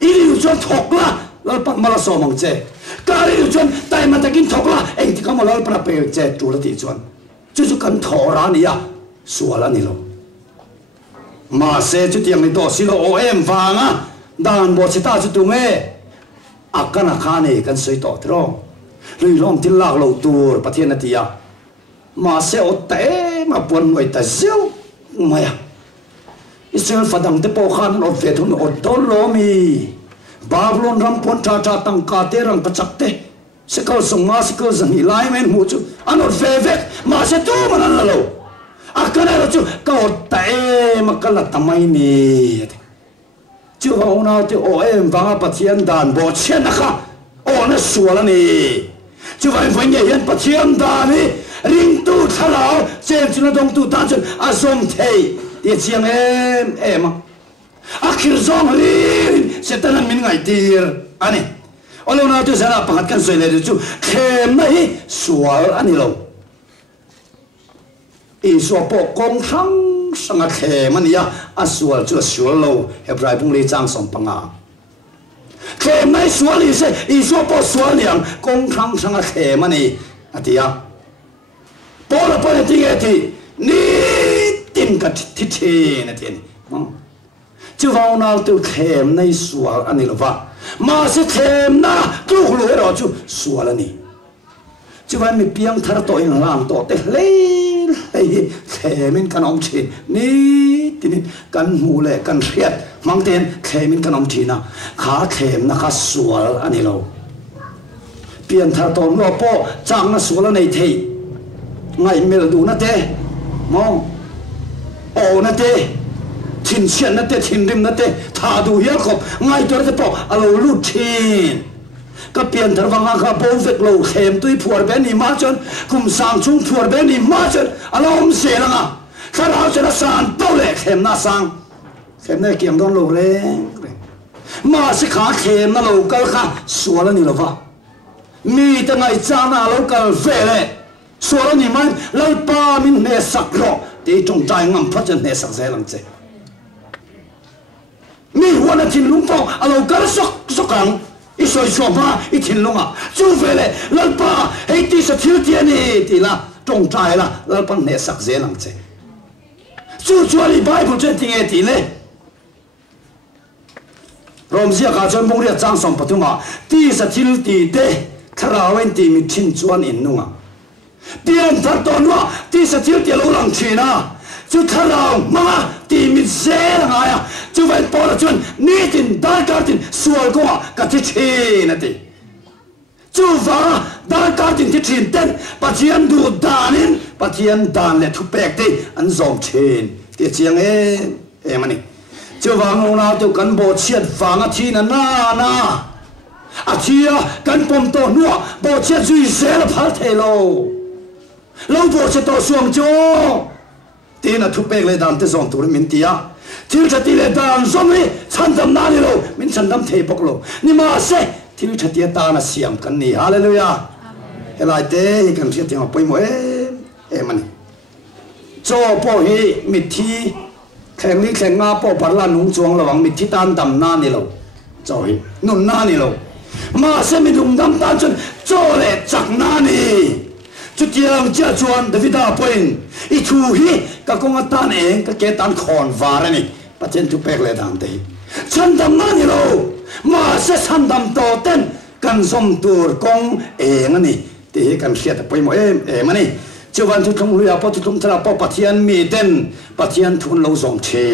iri chu thokla lal pak mal som ang che kari chu tai ma takin thokla eng ti kam lal pra pe che tu la ti chuan chu kan thora ni ya suala ni lo ma se chu tiang ni to si lo oem wa nga dan bo chi ta chu tu nge akana khane kan soi to tro lui long til lak lo tur pathian atia ma se o te ma pon noi ta zeu maya Israel fadang te po khan o ve thun o ton lo mi Babylon ram pon cha cha tang ka te rang pachak te se kal song ma se kal zang hi lai men mu chu an o ve ve ma se tu man an lo akana ro chu ka o te ma kala tamai ni chu ho na te o em wa pathian dan bo chen na kha o na suala ni chu vai vai ye yan pathian dan ni ring tu thalao chen chu na dong tu ta chen a som thei ye chiang em akhir zong rin setanan min ngai tir ani olo na tu sara pangat kan soi le chu khem mai sual ani lo i so po kong thang sanga khem ani ya asual chu sual lo hebrai pung le chang som panga khem mai sual i se i so po sual niang kong thang sanga khem ani atia po la po ti ge ti ni tin ka thi thi na tin chu vào nào từ khem này sual ani lo va ma se khem na tu lu ro chu sual ani chu vai mi piang thar to in lam to te le khemin kan om chi ni tin kan mu le kan riat mang ten khemin kan om chi na kha khem na kha sual ani lo pian thar to lo po chang na sual nei thei ngai mel du na te mo o na te thin xian na te thin rim na te tha du hial khop ngai to te po alo lu thin ka pian thar wanga ka bo vek lo khem tui phuar be ni ma chon kum sang chung phuar be ni ma chon alo om se langa kharao chana san to le khem na sang khem na kiam don lo le ma se kha khem na lo kal kha suala ni lo va mi ta ngai cha na lo kal ve le suala ni man lo pa min ne sak ro te trong trai ngam phat chen ne sak ze lang che mi wana tin lung po alo kal sok ang i soi so ma i tin lunga chu vele lalpa hei ti sa thil ti ani ti la trong trai la lalpa ne sak ze lang che chu li bible chen ting e ti le rom zia ka chon bong ria chang som patuma ti sa thil ti te tharawen ti mi thin chuan in nunga pian thar ton wa ti sa thil ti lo lang thina chu tharau ma ti mi ze nga ya chu vai po la chun ni tin dar kar tin sual ko ka ti thi na ti chu va dar kar tin ti thin ten pathian du danin pathian dan le thu pek ti an zom thin ti chiang em ani chu va ngo na tu kan bo chiat va nga thi na na a chia kan pom to nuwa bo chiat zui ze la phal the lo bo che to suang cho tin a thu pek le dan te zong tu min tia thil chati le dan som ni chandam na ni lo min chandam thei pok lo ni ma se thil chati ta na siam kan ni hallelujah helai te kan sia ti ma poi mo man cho po hi mi thi khem ni khem nga po par la nung chuang lawang mi thi tan dam na ni lo cho hi nun na ni lo ma se mi lung dam tan chun cho le chak na ni chút tiang chia chuan David a point i thu hi ka konga tan eng ka ke tan khon var ani pachen tu pek le dan te chan dam na ni lo ma se chan dam to ten kan som tur kong eng ani te kan sia ta poi mo em ani chuan tu thong lu ya po tu thong tra po pathian mi ten pathian thun lo zong the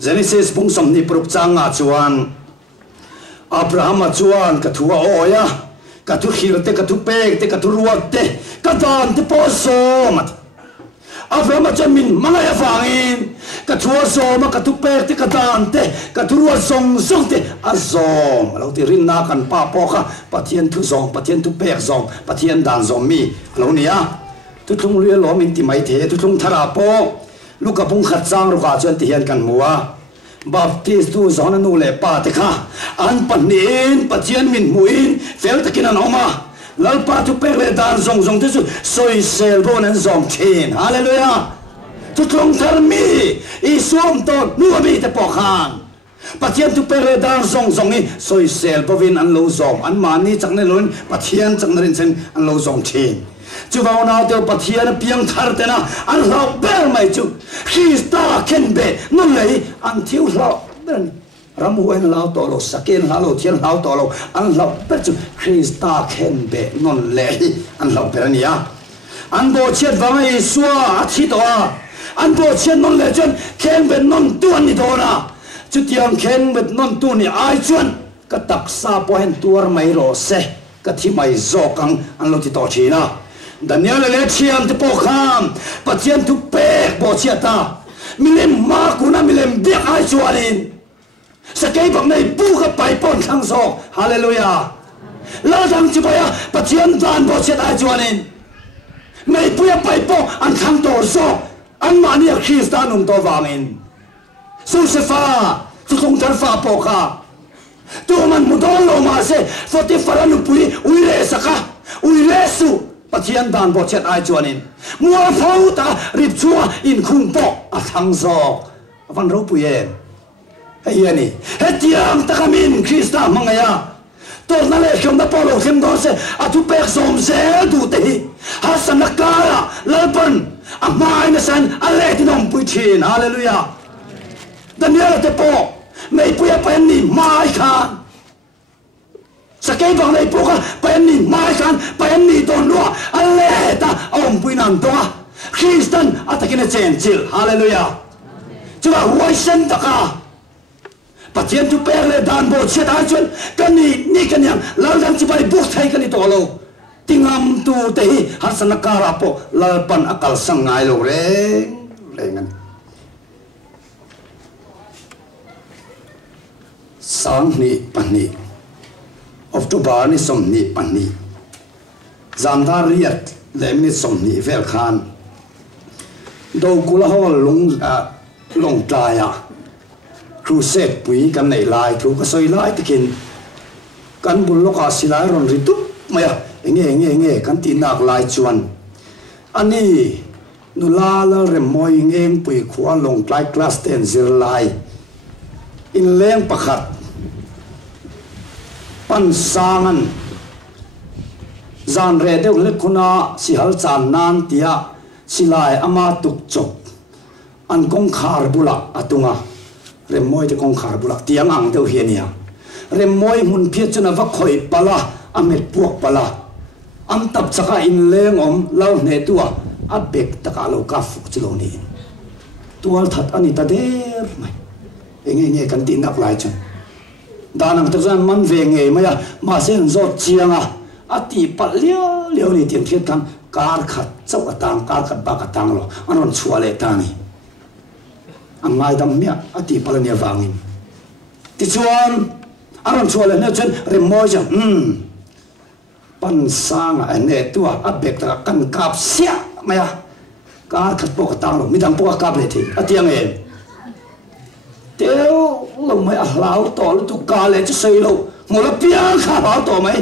Genesis bung som ni prok changa chuan Abraham a chuan ka thua oya ka tu khil te ka tu pek te ka tu ruat te ka dan te po so mat Abraham chan min mangaya fangin ka thua so ma ka tu pek te ka dan te ka tu ruat song te azom lo ti rin na kan pa po kha pathian thu zong pathian tu pek zong pathian dan zong mi lo nia tu thung lu lo min ti mai the tu thung thara po luka pung khat sang ru ka chuan ti hian kan mua baptist tu zona nu le pa te kha an panin pathian min muin fel takin an oma lalpa tu pek le dan zong zong te chu soi sel bon an zong thin hallelujah tu tlong thar mi i som to nu mi te po khan pathian tu pek le dan zong zong ni soi sel povin an lo zong an mani chang ne lon pathian chang rin chen an lo zong thin chu vào nào tiêu pathian piang thar te na an lo ber mai chu Krista ken be nu lei an thiu lo ben ramu en lao to lo saken halo thian lao to lo an lo ber chu Krista ken be non lei an lo ber ania an bo chet vangai suwa thi to an bo chet non le chen ken be non tu an ni to na chu tiang ken be non tu ni ai chuan ka tak sa po hen tur mai ro se ka thi mai zo kang an lo ti to chi na Daniel le chiam te po kham pathian tu pek bo chiata milem ma kuna milem biak ai chuanin sakai bang nei pu ka pai pon khang so hallelujah la dang chu ya pathian dan bo chiat ai chuanin nei pu ya pai po an khang to so an mani a Kristan to wangin so se fa tu song tar fa po kha tu man mudol lo ma se foti faranu pui uile saka uile su pathian dan bo chet ai chuanin mua phau ta rip chua in khung po a thang zo van ro puyen ai ani hetiang ta kamin Krista mangaya tor na le khom da polo khem do se a tu pek som se du te ha sanakara lalpan a mai na san a le tinom pui thin hallelujah Daniel te po mei puya pen ni mai khan sakai bang nei poka pen ni mai khan pen ni don lo alle ta om puinan to Kristan atakina chen chil hallelujah chuwa wai sen taka pathian tu per le dan bo chet ai chun kani ni kanyang lal dang chibai buk thai kani to lo tingam tu te hi har sanakara po lalpan akal sangai lo reng rengan sang ni pani October ni som ni pani Zandar riat lem ni som ni vel khan do kula hol long taya crusade pui kan nei lai thu ka soi lai tikin kan bul loka silai ron ritu maya enge kan ti nak lai chuan ani nula la remoi ngeng pui khwa long tlai class 10 zir lai in leng pakhat pan sangan zan re de le kuna si hal chan nan tia silai ama tuk chok an kong khar bula atunga remoi te kong khar bula tiang ang deu hiania remoi mun phia chuna va khoi pala amet puak pala am tap chaka in leng om lau ne tua abek taka lo ka fuk chilo ni tual that ani ta der mai enge kan tin nak lai chun danang tak zan man ve nge maya ma sen zot chianga ati pal leo ni tiang thiet kan kar khat chau atang kar khat ba ka tang lo anon chuale tani angai dam mia ati pal ni wangin ti chuan anon chuale ne chen remoi jam pan sang ane tua abek ta kan kap sia maya kar khat po ka tang lo midang po ka kap le thi atiang em teo lo mai a lau to tu ka le chu sei lo mo la piang kha lau to mai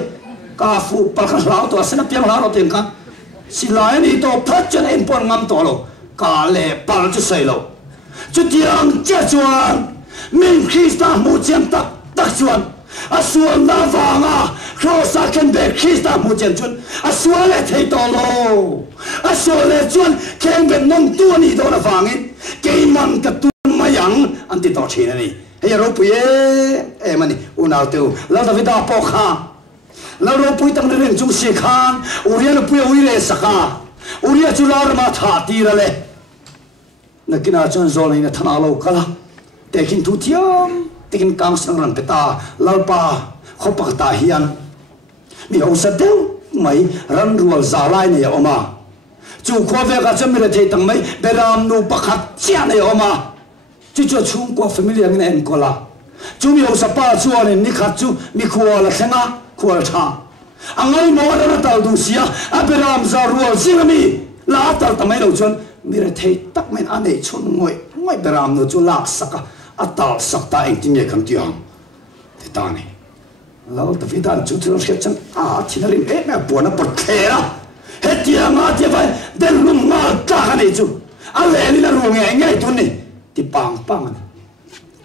ka fu pa kha lau to sena piang lau ten ka silai ni to phat chen en pon ngam to lo ka le pal chu sei lo chu tiang che chuan min Krista mu chen tak chuan a suan na wanga cross a ken be Krista mu chen chun a suan le thei to lo a suan le chuan ken be nong tu ni do na wangin ke man ka tu yang anti to china ni hey ro puye e mani unal tu la da vida po kha la ro pui tang ren chu si khan uria no puye uire saka uria chu lar ma tha ti ra le nakina chon zol ni na thana lo kala tekin tu tiam tekin kang sang ran peta lalpa khopa ta hian mi o sa deu mai ran rual za lai ne oma chu khwa ve ka cham re thei tang mai beram nu pakhat chia ne oma chú cho chung qua familia ngin en kola chú mi ông sapa chuan ni khat chu mi khua la thenga khua tha angai mo na tal du sia aberam za rual singami la tal tamai lo chon mi re thei tak men ane chun ngoi beram no chu lak saka atal sakta engting e kan tiang te ta ni lo ta vidan chu chu sket chan a thinarim e me buana por khera hetia ma te vai den lum ma ta ani chu a le ni na ru ngai tu ni ti pang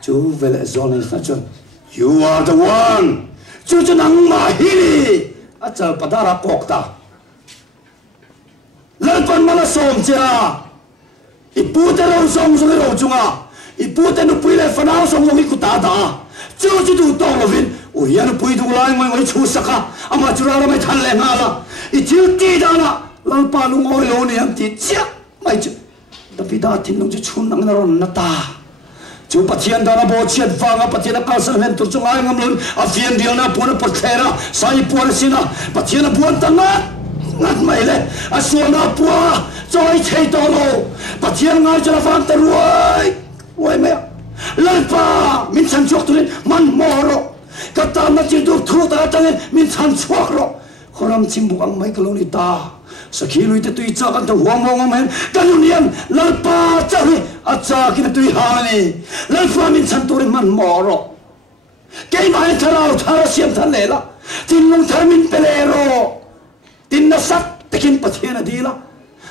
chu vele zone sa chun you are the one chu chu nang ma hi a chal padara kokta lalpan mala som cha ipute ro som ro chunga ipute no puile fanao som lo ku ta da chu du tong lo vin o ya no pui du lai ngoi chu saka ama chura ra mai than le nga la I chiu ti da la lalpa lu ngoi lo ni am ti chia mai chu da pida tin no chu nang na ron na ta chu pathian da na bo chiat wanga pathian ka san hen tur chunga ngam lun a fian dia na pona pot khera sai pona sina pathian buan ta ngat mai le a suana pua choi chei to lo pathian ngai chara fan ta ruai oi me lalpa min chan chok tu man moro kata na chi du thu ta ta min chan chok ro khoram chimbu ang mai kaloni ta sakhi lui te tui cha kan to huang mong men kanunian lalpa chahi acha kin tui hani lalpa min chan tu man moro kei mai tharau thara siam than lela tin long thar min pelero tin na sak takin pathian adila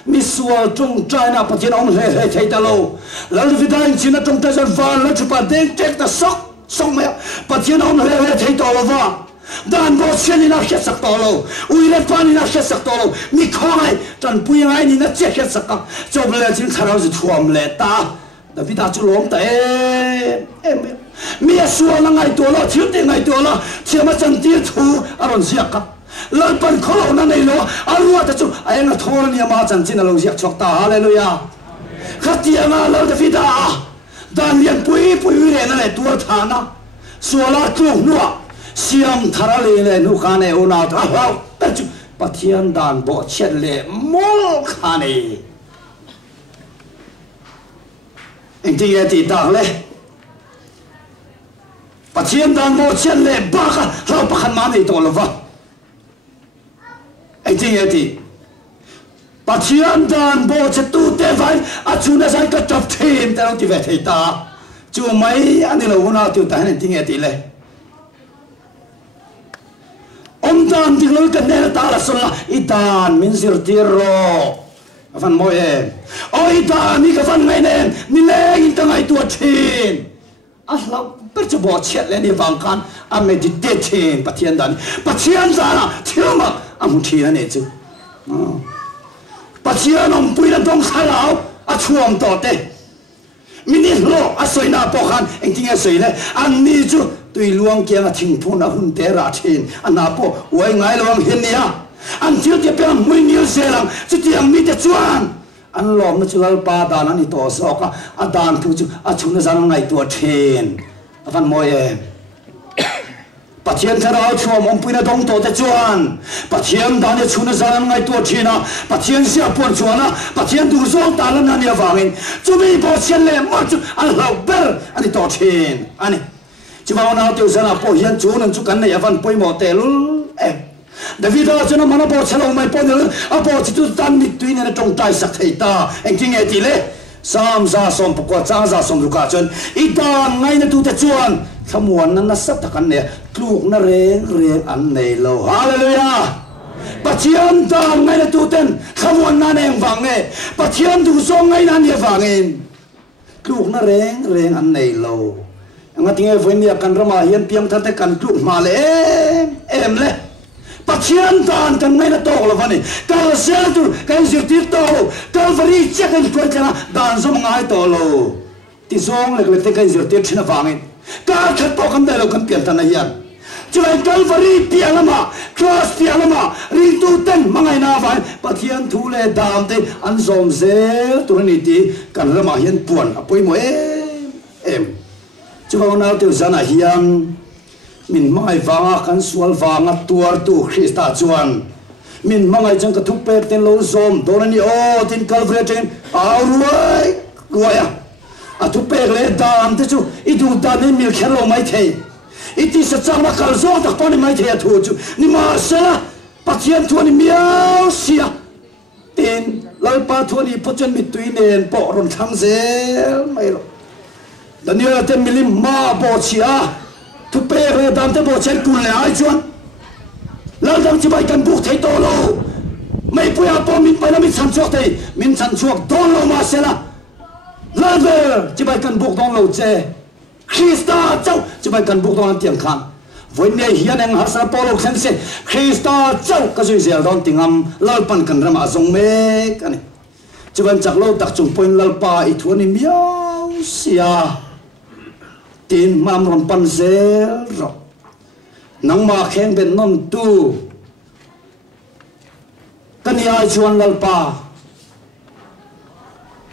misual trong china pathian om he thei ta lo lal vidain china trong ta jan van la chupa deng tek ta sok me pathian om he thei ta lo wa dan bo chen na khet sak to lo ui le pan na khet sak to lo mi khoi tan pui ai ni na che khet sak ka chob le chin tharau ji thuam le ta da vida chu lom ta em mi sual na ngai to lo thiu te ngai to lo chema chan ti thu aron sia ka lalpan kholo na nei lo arua ta chu ai na thor ni ma chan chin lo yak chok ta hallelujah khatia na lo da vida dan lian pui le na le tur thana suala tu nuwa siam tharali le nu khane ona ta hau ta chu pathian dan bo chet le mol khane engti ye ti ta le pathian dan bo chet le ba kha lo pa khan ma nei to lo va engti ye ti pathian dan bo chet tu te vai a chu na sai ka top team ta lo ti ve thei ta chu mai ani lo una tu ta ne ting ye ti le om dan ti lo ka ne ta la sola itan min sir tiro afan mo e o itan ni ka fan ngai ne ni le in ta ngai tu thin a la per chu bo chet le ni wang kan a meditating pathian dan za la thima am thi na ne chu pathian om pui la dong sa lao a chuam to te mini lo a soina po khan engting a soile an ni chu tui luang kia nga thing phun a hun te ra thin ana po wai ngai lawang hin nia an chiu te pe mui New Zealand chu tiang mi te chuan an lom na chulal pa dan ani to so ka a dan thu chu a chuna zan ngai to thin avan moi e pathian tharau chuam om puina dong to te chuan pathian dan e chuna zan ngai to thina pathian sia pon chuana pathian du zong ta lan ani awangin chu mi bo chen le ma chu an lau ber ani to thin ani chimao na teu sana po hian chu nan chu kan nei avan poi mo te lul David chuna mana bo chalo mai po ne a bo chu tan mi tuin na tong tai sak thei ta engking e ti le sam za som po cha za som luka chun itan ngai na tu te chuan thamuan na sat takan ne tluk na reng an nei lo hallelujah pathian ta ngai na tu ten thamuan na neng wang e pathian du so ngai na ne wangin tluk na reng an nei lo nga tinge voinia kan rama hian piang tha te kan tluk ma le em le pathian dan kan ngai na to lo vani kal sel tu kan zir ti to kalvari check in ko kana dan zo ngai to lo ti zong le te kan zir ti thina wangin ka khat to kan da lo kan pian ta na hian chulai kalvari pialama cross pialama ring tu ten mangai na vai pathian thu le dam te an zom zel tu ni ti kan rama hian puan apoi mo em chubao na tu zana hiam min mangai wanga kan sual wanga tuar tu Krista chuan min mangai chang ka thupe ten lo zom donani o tin kalvretin auruai ruaya a thupe le dam te chu idu da ne mil khelo mai thei iti sa chama kal zo tak pani mai thei thu chu ni ma sela pathian thu ni miao sia tin lalpa thuani pochen mi tuinen po ron thang zel mai lo Daniel te milim ma bo chia tu pe re dan te bo chen kun le ai chuan lal dang chi bai kan buk thei to lo mai puya po min pa na mi chan chuak thei min chan chuak don lo ma sela lal ve chi bai kan buk don lo che Krista chau chi bai kan buk don tiang khan với này hiện anh hát sa polo khen se Krista châu cái gì giờ đón tiếng âm lal pan cần ra mà dùng mê cái này chỉ vẫn chắc lâu đặc trùng point lal pa ít thua niệm miao xia tin mam ron pan zel rồi nang ma khen bên non tu cái này ai chuan lal pa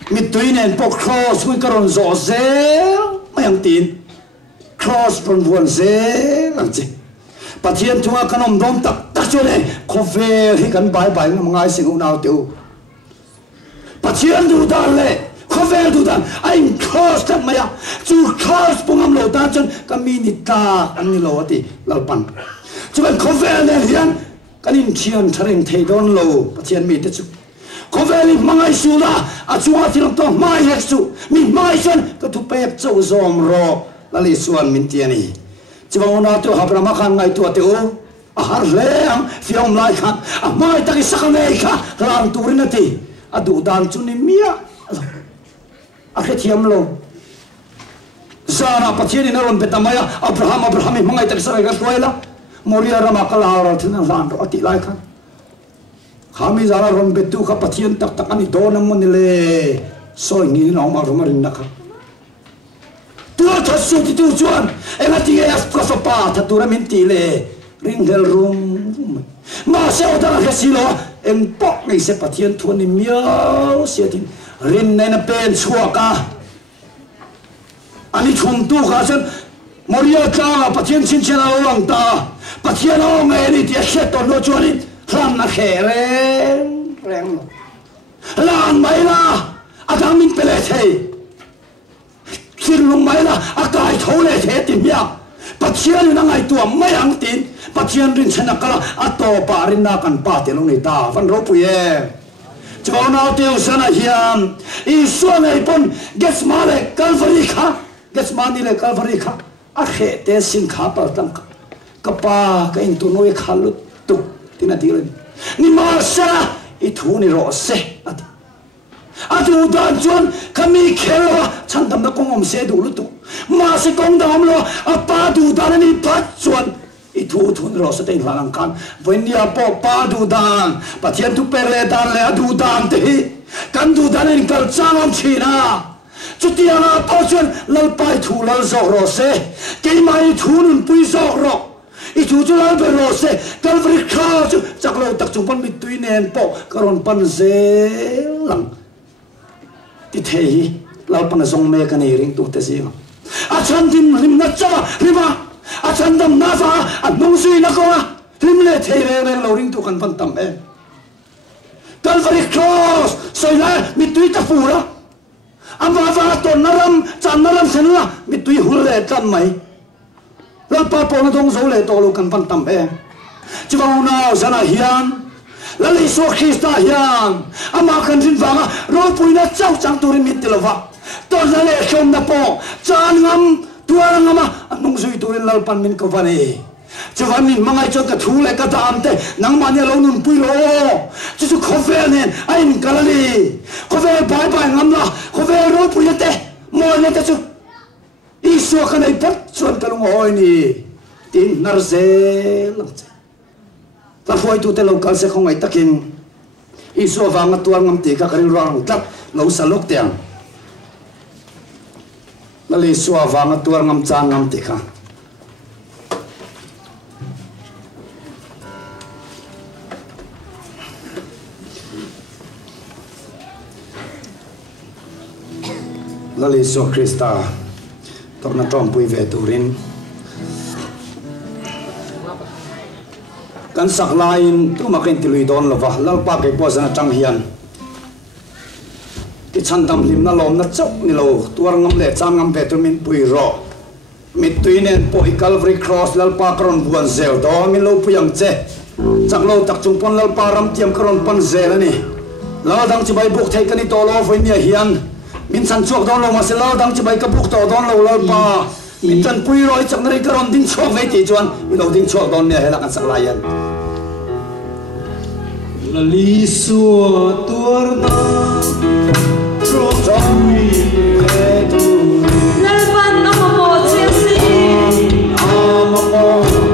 mi tuy nên po cross với cái ron rõ zel mấy anh tin cross from buồn dễ làm gì? Bà thiên chúng ta cần ông đom tắc cho này, có về thì cần bài bài mà ngay sinh hôm nào tiêu. Bà thiên đủ đàn lệ, có về đủ đàn, anh cross thật mày à? Chú cross bông âm lỗ ta chân, cái mini ta anh đi lỗ thì lal pan. Chú bạn có về này hiện, cái nín thiên thay hình thay đón lỗ, bà thiên mi thế chú. Có về thì ngay su la, à chú ta thì làm to mai hết su, mình mai chân, cái thu bẹp châu dòm rò. Lali suan min tiani chibang na tu habrama khan ngai tu te o a har leang fiom lai khan a mai taki sakane kha ran turin ati adu dan chuni mia a khe thiam lo zara pathiani na ron betamaya abraham mangai tak sarai ga toila moria rama kala ro thina lan ro ati lai khan khami zara ron betu kha pathian tak tak ani donam mon le soi ngi no ma ro marin na kha tua thật sự thì tu chuan em là tiếng em có số ba thật tu ra mình tỷ lệ ring hel room mà sao ta cái gì đó em bóc này sẽ bắt thiên thuần em miao sẽ thì ring này nó bên chua cả anh chung tu cả chân Moria ta bắt thiên xin chân ao lòng ta bắt thiên ao nghe đi thì sẽ tổn nó chuan đi làm nó khè reng làm mấy là anh đang mình bể thế xin lùng mấy là cái thấu lệ thế tìm ya bắt chiên là ngày tua mấy hàng tin bắt chiên rin chân là to bà rin na cần bà tiền lùng này ta vẫn rốt bùi cho nào tiêu sana hiam Isu này pun Gethsemane Calvary kha Gethsemane le Calvary kha akhe te sin kha pa tam kapa ka in tu noi kha lu tu tina tir ni ma sa I thu ni ro se adu dan chuan kami khela chantam na kongom se du lu tu ma se kong dam lo apa du dan ni pat chuan I thu thun ro sa te hlang kan venia po pa du dan pathian tu perle dan le adu dan te kan du dan in kal changam china chutia na po chuan lal pai thu lal zo ro se ke mai thu nun pui zo ro I thu chu lal be ro se Calvary cross chak lo tak chung pan mi tui nen po karon pan ze lang ti thei lal pan zong me kan ring tu te si a chan dim rim na cha rima a chan dam na fa a nong sui na ko rim le thei re lo ring tu kan pan tam e Calvary cross soi la mi tui ta fu ra ama va to naram chan naram sen la mi tui hul le tan mai lal pa po na dong zo le to lo kan pan tam e chibang na zana hian lali so Krista hian ama kan rin wanga ro pui na chau chang tu rin mit tilova to na le khom na po chan ngam tuar ngama anong zui tu rin lal pan min ko vani chawan min mangai chon ka thu le ka dam te nang ma ne lo nun pui lo chu chu khofe nen ain kalali khofe bai bai ngam la khofe ro pui te mo ne te chu Isu kan ai pat chuan kalung hoi ni tin narze lang ta foi tu te local se không ai takin Isu wanga tuar ngam ti ka karin rang tlap lo salok tiang nali suwa wanga tuar ngam chang ngam ti kha lali so Krista tok na tom pui ve turin kan sak lain tu makin tilui don lova lal pa ke po sana tang hian ti chan tam lim na lom na chok ni lo tuar ngam le chang ngam ve tu min pui ro mit tuinen po I Calvary cross lal pa kron buan zel do min lo puyang che chak lo tak chung pon lal pa ram tiam kron pan zel ani lao dang chỉ bay buộc thấy cái này to lo với nia hiền mình sẵn chuộc đón lâu mà sẽ lao dang chỉ bay cái buộc to đón lâu lao pa mình chân quy rồi chẳng này cái đòn đinh chuộc vậy thì chuan mình đầu đinh chuộc đón nia hay là cái sắc lai yên là lý xua tuor na trong lệ tu lệ văn âm mô chia si âm mô